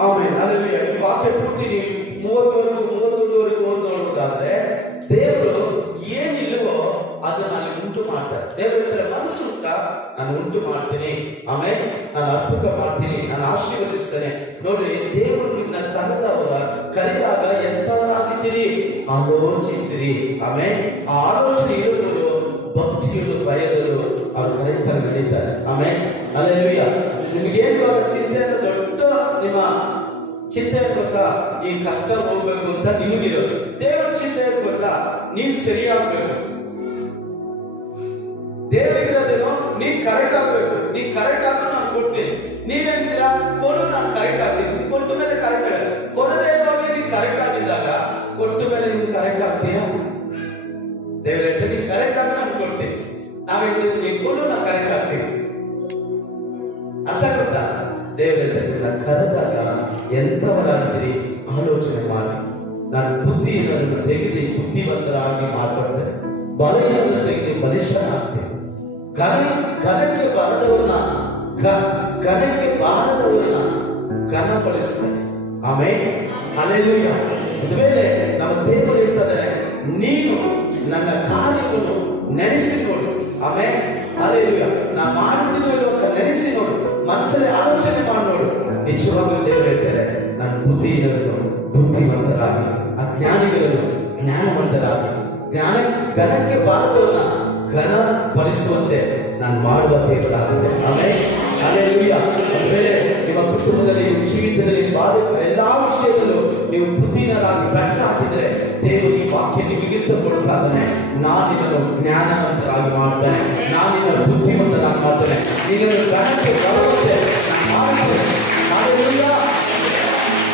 ಆಮೇಲೆ ಅಲ್ಲಿ ವಾಕ್ಯ ಪೂರ್ತಿ 30-31 ನೋಡೋದಾದ್ರೆ ದೇವರು ಏನಿಲ್ವೋ ಅದನ್ನ ಅಲ್ಲಿ ಉಂಟು ಮಾಡ್ತಾರೆ. ದೇವರ ಮನಸ್ಸು ಉಂಟ, ನಾನು ಉಂಟು ಮಾಡ್ತೀನಿ, ಆಮೇಲೆ ನಾನು ಅದ್ಭುತ ಮಾಡ್ತೀನಿ, ನಾನು ಆಶೀರ್ವದಿಸ್ತೇನೆ. ನೋಡ್ರಿ, ದೇವರು ನಿನ್ನ ಕರೆದಾಗ ಎಂತವರಾಗಿದ್ದೀರಿ ಆಲೋಚಿಸಿರಿ. ಆಮೇಲೆ ಆ ಆಲೋಚನೆ ಇರುವುದು ಭಕ್ತಿಯು ಭಯದಲ್ಲೂ ಅವ್ರು ಕರೆಕ್ಟಾಗಿ ನಡೀತಾರೆ. ಆಮೇಲೆ ಹಲ್ಲೆಲೂಯಾ. ನಿಮಗೇನು ಚಿಂತೆ ದೊಡ್ಡ ನಿಮ್ಮ ಚಿಂತೆ ಗೊತ್ತಾ? ಈ ಕಷ್ಟ ಹೋಗ್ಬೇಕು ಅಂತ ನಿಮಗಿರೋದು. ದೇವರ ಚಿಂತೆ ಗೊತ್ತಾ? ನೀನ್ ಸರಿಯಾಗ್ಬೇಕು. ದೇವರಿಗಿರೋದೇನೋ ನೀನ್ ಕರೆಕ್ಟ್ ಆಗ್ಬೇಕು. ನೀನ್ ಕರೆಕ್ಟ್ ಆಗ ನಾನು ಕೊಡ್ತೀನಿ. ನೀವೇನ್ತೀರಾ? ಕೊಡು, ನಾನು ಕರೆಕ್ಟ್ ಆಗ್ತೀನಿ. ಕೊಟ್ಟ ಮೇಲೆ ಕರೆಕ್ಟ್ ಆಗ ಕೊಡದೇ ಇರುವಾಗ ನೀನ್ ಕರೆಕ್ಟ್ ಆಗಿದ್ದಾಗ ಕೊಟ್ಟ ಮೇಲೆ ನೀನ್ ಕರೆಕ್ಟ್ ಆಗ್ತೀಯಾ? ದೇವರ ನೀನ್ ಕರೆಕ್ಟ್ ಆಗ ನಾನು ಕೊಡ್ತೀನಿ. ನಾವೇನು ನೀನ್ ಕೊಡು, ನಾನು ಕರೆಕ್ಟ್ ಆಗ್ತೀನಿ ಅಂತ ಗೊತ್ತಾ? ದೇವರ ಕರೆದಾಗ ಎಂತವರಾಗಿದ್ದೀರಿ ಆಲೋಚನೆ ಮಾಡಿ. ನಾನು ಬುದ್ಧಿಯನ್ನು ತೆಗೆದು ಬುದ್ಧಿವಂತರಾಗಿ ಮಾತಾಡ್ತೇನೆ, ಬಲೆಯನ್ನು ತೆಗೆದು ಬಲಿಷ್ಠನಾಗ್ತೇನೆ. ಕನಕ್ಕೆ ಬಾರದವರನ್ನ ಘನಪಡಿಸ್ತೇನೆ. ಆಮೇಲೆ ಹಲ್ಲೆಲೂಯಾ. ಒಂದು ವೇಳೆ ನಮ್ಮ ದೇವರು ಇರ್ತಾರೆ, ನೀನು ನನ್ನ ಕಾರ್ಯವನ್ನು ನೆನೆಸಿ ನೋಡು. ಆಮೇಲೆ ಹಲ್ಲೆಲೂಯಾ. ನಾ ಮಾಡ್ತೀನಿ ನೆನೆಸಿ ನೋಡು, ಮನಸ್ಸಲ್ಲಿ ಆಲೋಚನೆ ಮಾಡಿ ನೋಡು. ನಿಜವಾಗ್ಲೂ ದೇವರು ಹೇಳ್ತಾರೆ, ನಾನು ಬುದ್ಧಿವಂತರಾಗಿ, ಅಜ್ಞಾನಿಗಳನ್ನು ಜ್ಞಾನವಂತರಾಗಿ, ಘನಕ್ಕೆ ಬಾರದವರನ್ನ ಘನಪಡಿಸುವಂತೆ ನಾನು ಮಾಡುವ ದೇವರಾಗಿದೆ. ಆಮೇಲೆ ಹಲ್ಲೆಲೂಯಾ. ಬೇರೆ ನಿಮ್ಮ ಕುಟುಂಬದಲ್ಲಿ, ನಿಮ್ಮ ಜೀವಿತದಲ್ಲಿ ಎಲ್ಲಾ ವಿಷಯದಲ್ಲೂ ನೀವು ಬುದ್ಧಿನರಾಗಿ ಬೆಟ್ಟ ಹಾಕಿದ್ರೆ ದೇವರು ಈ ವಾಕ್ಯ ನಿಮಗಿಂತ ಕೊಡ್ತಾ ಇದ್ದಾನೆ. ನಾನು ನಿನ್ನನ್ನು ಜ್ಞಾನವಂತರಾಗಿ ಮಾಡ್ತೇನೆ, ನಾನು ನಿನ್ನ ಬುದ್ಧಿವಂತರಾಗಿ ಮಾಡ್ತೇನೆ, ನಿನ್ನನ್ನು ಘನಕ್ಕೆ ಬರುವಂತೆ ಮಾಡ್ತೇನೆ. ಹಲ್ಲೆಲೂಯಾ.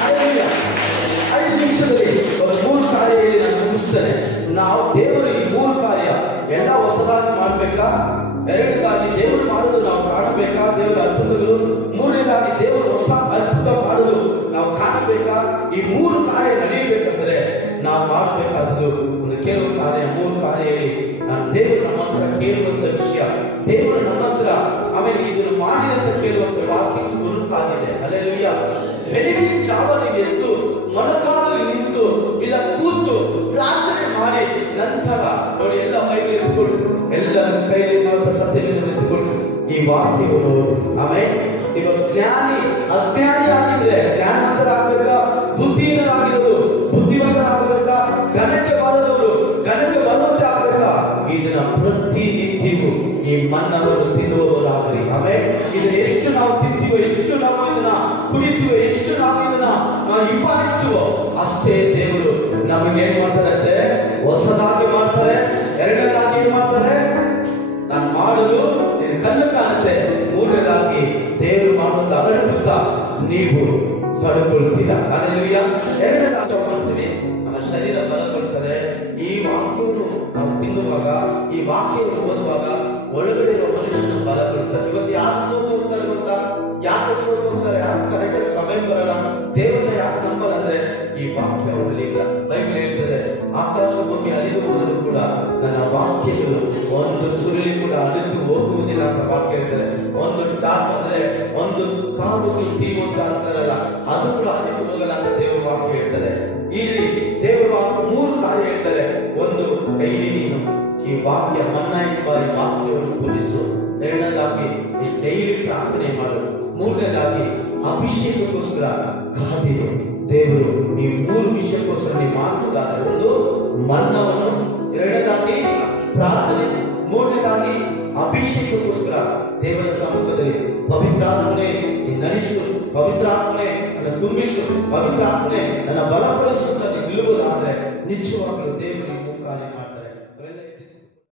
ಹಲ್ಲೆಲೂಯಾ. 5 ನಿಮಿಷದಲ್ಲಿ 3 ಕಾರ್ಯ ಹೇಳಿ ನಾನು ಮುಗಿಸ್ತೇನೆ. ನಾವು ದೇವರು ಈ 3 ಕಾರ್ಯ ಎಲ್ಲ ಹೊಸದಾಗಿ ಮಾಡ್ಬೇಕಾ? 2ನೇದಾಗಿ ದೇವರು ಮಾಡೋದು ನಾವು ಕಾಣಬೇಕಾ? ದೇವರ ಅದ್ಭುತಗಳು. 3ನೇದಾಗಿ ದೇವರು ಹೊಸ ಅದ್ಭುತ ಮಾಡೋದು ನಾವು ಕಾಣಬೇಕಾ? ಈ 3 ಕಾರ್ಯ ನಡೆಯಬೇಕಂದ್ರೆ ನಾವು ಮಾಡಬೇಕಾದ್ದು ಕೆಲವು ಕಾರ್ಯ, 3 ಕಾರ್ಯ ಹೇಳಿ ನಾನು ದೇವರು ನಮ್ಮ ಹತ್ರ ಕೇಳುವಂತ ವಿಷಯ, ದೇವರು ನಮ್ಮ ಹತ್ರ ಆಮೇಲೆ ಇದನ್ನು ಮಾಡಿ ಅಂತ ಕೇಳುವಂತ ವಾಕ್ಯ ಗುರುತಾಗಿದೆ. ಹಲ್ಲೆಲೂಯಾ. ಬೆಳಗಿನ ಜಾವ ನೀವು ಎದ್ದು ಮೊಣಕಾಲಲ್ಲಿ ನಿಂತು ಇಲ್ಲ ಕೂತು ಪ್ರಾರ್ಥನೆ ಮಾಡಿ ನಂತರ ನೋಡಿ ಎಲ್ಲ ಮೈಗೆ ಎತ್ಕೊಂಡು ಎಲ್ಲ ಕೈಯಲ್ಲಿ ಸತ್ಯವನ್ನು ಎತ್ಕೊಂಡು ಈ ವಾಕ್ಯವನ್ನು ಆಮೇಲೆ ನೀವು ಜ್ಞಾನಿ ಅಜ್ಞಾನಿ ಆಗಿದ್ರೆ ಜ್ಞಾನವಂತರಾಗಬೇಕಾ? ಬುದ್ಧಿಹೀನರಾಗಿರೋದು ಬುದ್ಧಿವಂತರಾಗಬೇಕಾ? ಘನಕ್ಕೆ ಬರದವರು ಘನಕ್ಕೆ ಬರುವಂತೆ ಆಗಬೇಕಾ? ಇದನ್ನ ಪ್ರತಿನಿತ್ಯವೂ ಈ ಮನ್ನವನ್ನು ತಿನ್ನುವವರಾಗಲಿ. ಆಮೇಲೆ ಇದನ್ನ ಎಷ್ಟು ನಾವು ತಿಂತೀವೋ, ಎಷ್ಟು ನಾವು ಇದನ್ನ ಕುಡಿತೀವೋ, ಎಷ್ಟು ನಾವು ಇದನ್ನ ಹಿಂಬಾಲಿಸ್ತೀವೋ ಅಷ್ಟೇ ದೇವರು ನಮಗೆ ಏನ್ ಮಾಡ್ತಾರೆ? ಹೊಸದಾಗಿ ಮಾಡ್ತಾರೆ. 2ನೇದಾಗಿ ಏನ್ ಮಾಡ್ತಾರೆ? ನಾನು ಮಾಡುದು ಕಣ್ಣು ಕಾಣುತ್ತೆ. 3ನೇದಾಗಿ ದೇವರು ಮಾಡುವಂತ ಅದ್ಭುತ ನೀವು ಪಡೆದುಕೊಳ್ತೀರಾ? ಹಲ್ಲೆಲೂಯಾ. ಎರಡನೇ ಅರ್ಥ ಮಾಡ್ತೀವಿ, ನಮ್ಮ ಶರೀರ ಬಲಗೊಳ್ತದೆ. ಈ ವಾಕ್ಯವನ್ನು ನಾವು ತಿನ್ನುವಾಗ, ಈ ವಾಕ್ಯವನ್ನು ಓದುವಾಗ ಒಳಗಡೆ ಇರುವ ಮನುಷ್ಯನು ಬಲಗೊಳ್ತಾರೆ. ಇವತ್ತು ಯಾರು ಸೋತು ಹೋಗ್ತಾರೆ ಗೊತ್ತಾ? ಯಾಕೆ ಸೋತು ಹೋಗ್ತಾರೆ? ಯಾಕೆ ಕರೆಕ್ಟಾಗಿ ಸಮಯ ಬರಲ್ಲ? ದೇವರನ್ನ ಯಾಕೆ ನಂಬಲ್ಲ ಅಂದ್ರೆ ಈ ವಾಕ್ಯ ಅವರಲ್ಲಿ ಇಲ್ಲ. ಬೈಬಲ್ ಹೇಳ್ತದೆ, ಆಕಾಶ ಭೂಮಿ ಅಳಿದು ಹೋದರೂ ಕೂಡ ನನ್ನ ವಾಕ್ಯಗಳು ಒಂದು ಸುರುಳಿ ಕೂಡ ಅಳಿದು ಹೋಗುವುದಿಲ್ಲ ಅಂತ ವಾಕ್ಯ ಹೇಳ್ತದೆ. ಒಂದು ಟಾಪ್ ಅಂದ್ರೆ ಒಂದು ಕಾಲು ತೀವು ಅಂತ ಅಂತಾರಲ್ಲ, ಅದು ಕೂಡ ಅಳಿದು ಹೋಗಲ್ಲ ಅಂತ ದೇವರ ವಾಕ್ಯ ಹೇಳ್ತದೆ. ಇಲ್ಲಿ ದೇವರ ವಾಕ್ಯ 3 ಕಾರ್ಯ ಹೇಳ್ತಾರೆ. ಒಂದು, ಡೈಲಿ ನೀನು ಈ ವಾಕ್ಯ ಮನ್ನಾಗಿ ಬಾರಿ ವಾಕ್ಯವನ್ನು ಪೂಜಿಸು. ಎರಡನೇದಾಗಿ ಡೈಲಿ ಪ್ರಾರ್ಥನೆ ಮಾಡು. ಮೂರನೇದಾಗಿ ಅಭಿಷೇಕಕ್ಕೋಸ್ಕರ ಕಾದಿರು. ದೇವರು ಈ 3 ವಿಷಯಕ್ಕೋಸ್ಕರ ನೀವು ಮಾಡುವುದಾದ್ರೆ, ಒಂದು ಮನ್ನವನ್ನು, ಎರಡನೇದಾಗಿ ಪ್ರಾರ್ಥನೆ, ಮೂರನೇದಾಗಿ ಅಭಿಷೇಕಕ್ಕೋಸ್ಕರ ದೇವರ ಸಮ್ಮುಖದಲ್ಲಿ ಪವಿತ್ರಾತ್ಮನೆ ನಡೆಸು, ಪವಿತ್ರಾತ್ಮನೆ ನನ್ನ ತುಂಬಿಸು, ಪವಿತ್ರಾತ್ಮನೆ ನನ್ನ ಬಲಪಡಿಸು ಅಂತ ನಿಲ್ಲುವುದಾದ್ರೆ ನಿಜವಾಗಲೂ ದೇವರು ಮುಖಾನೆ ಮಾಡ್ತಾರೆ.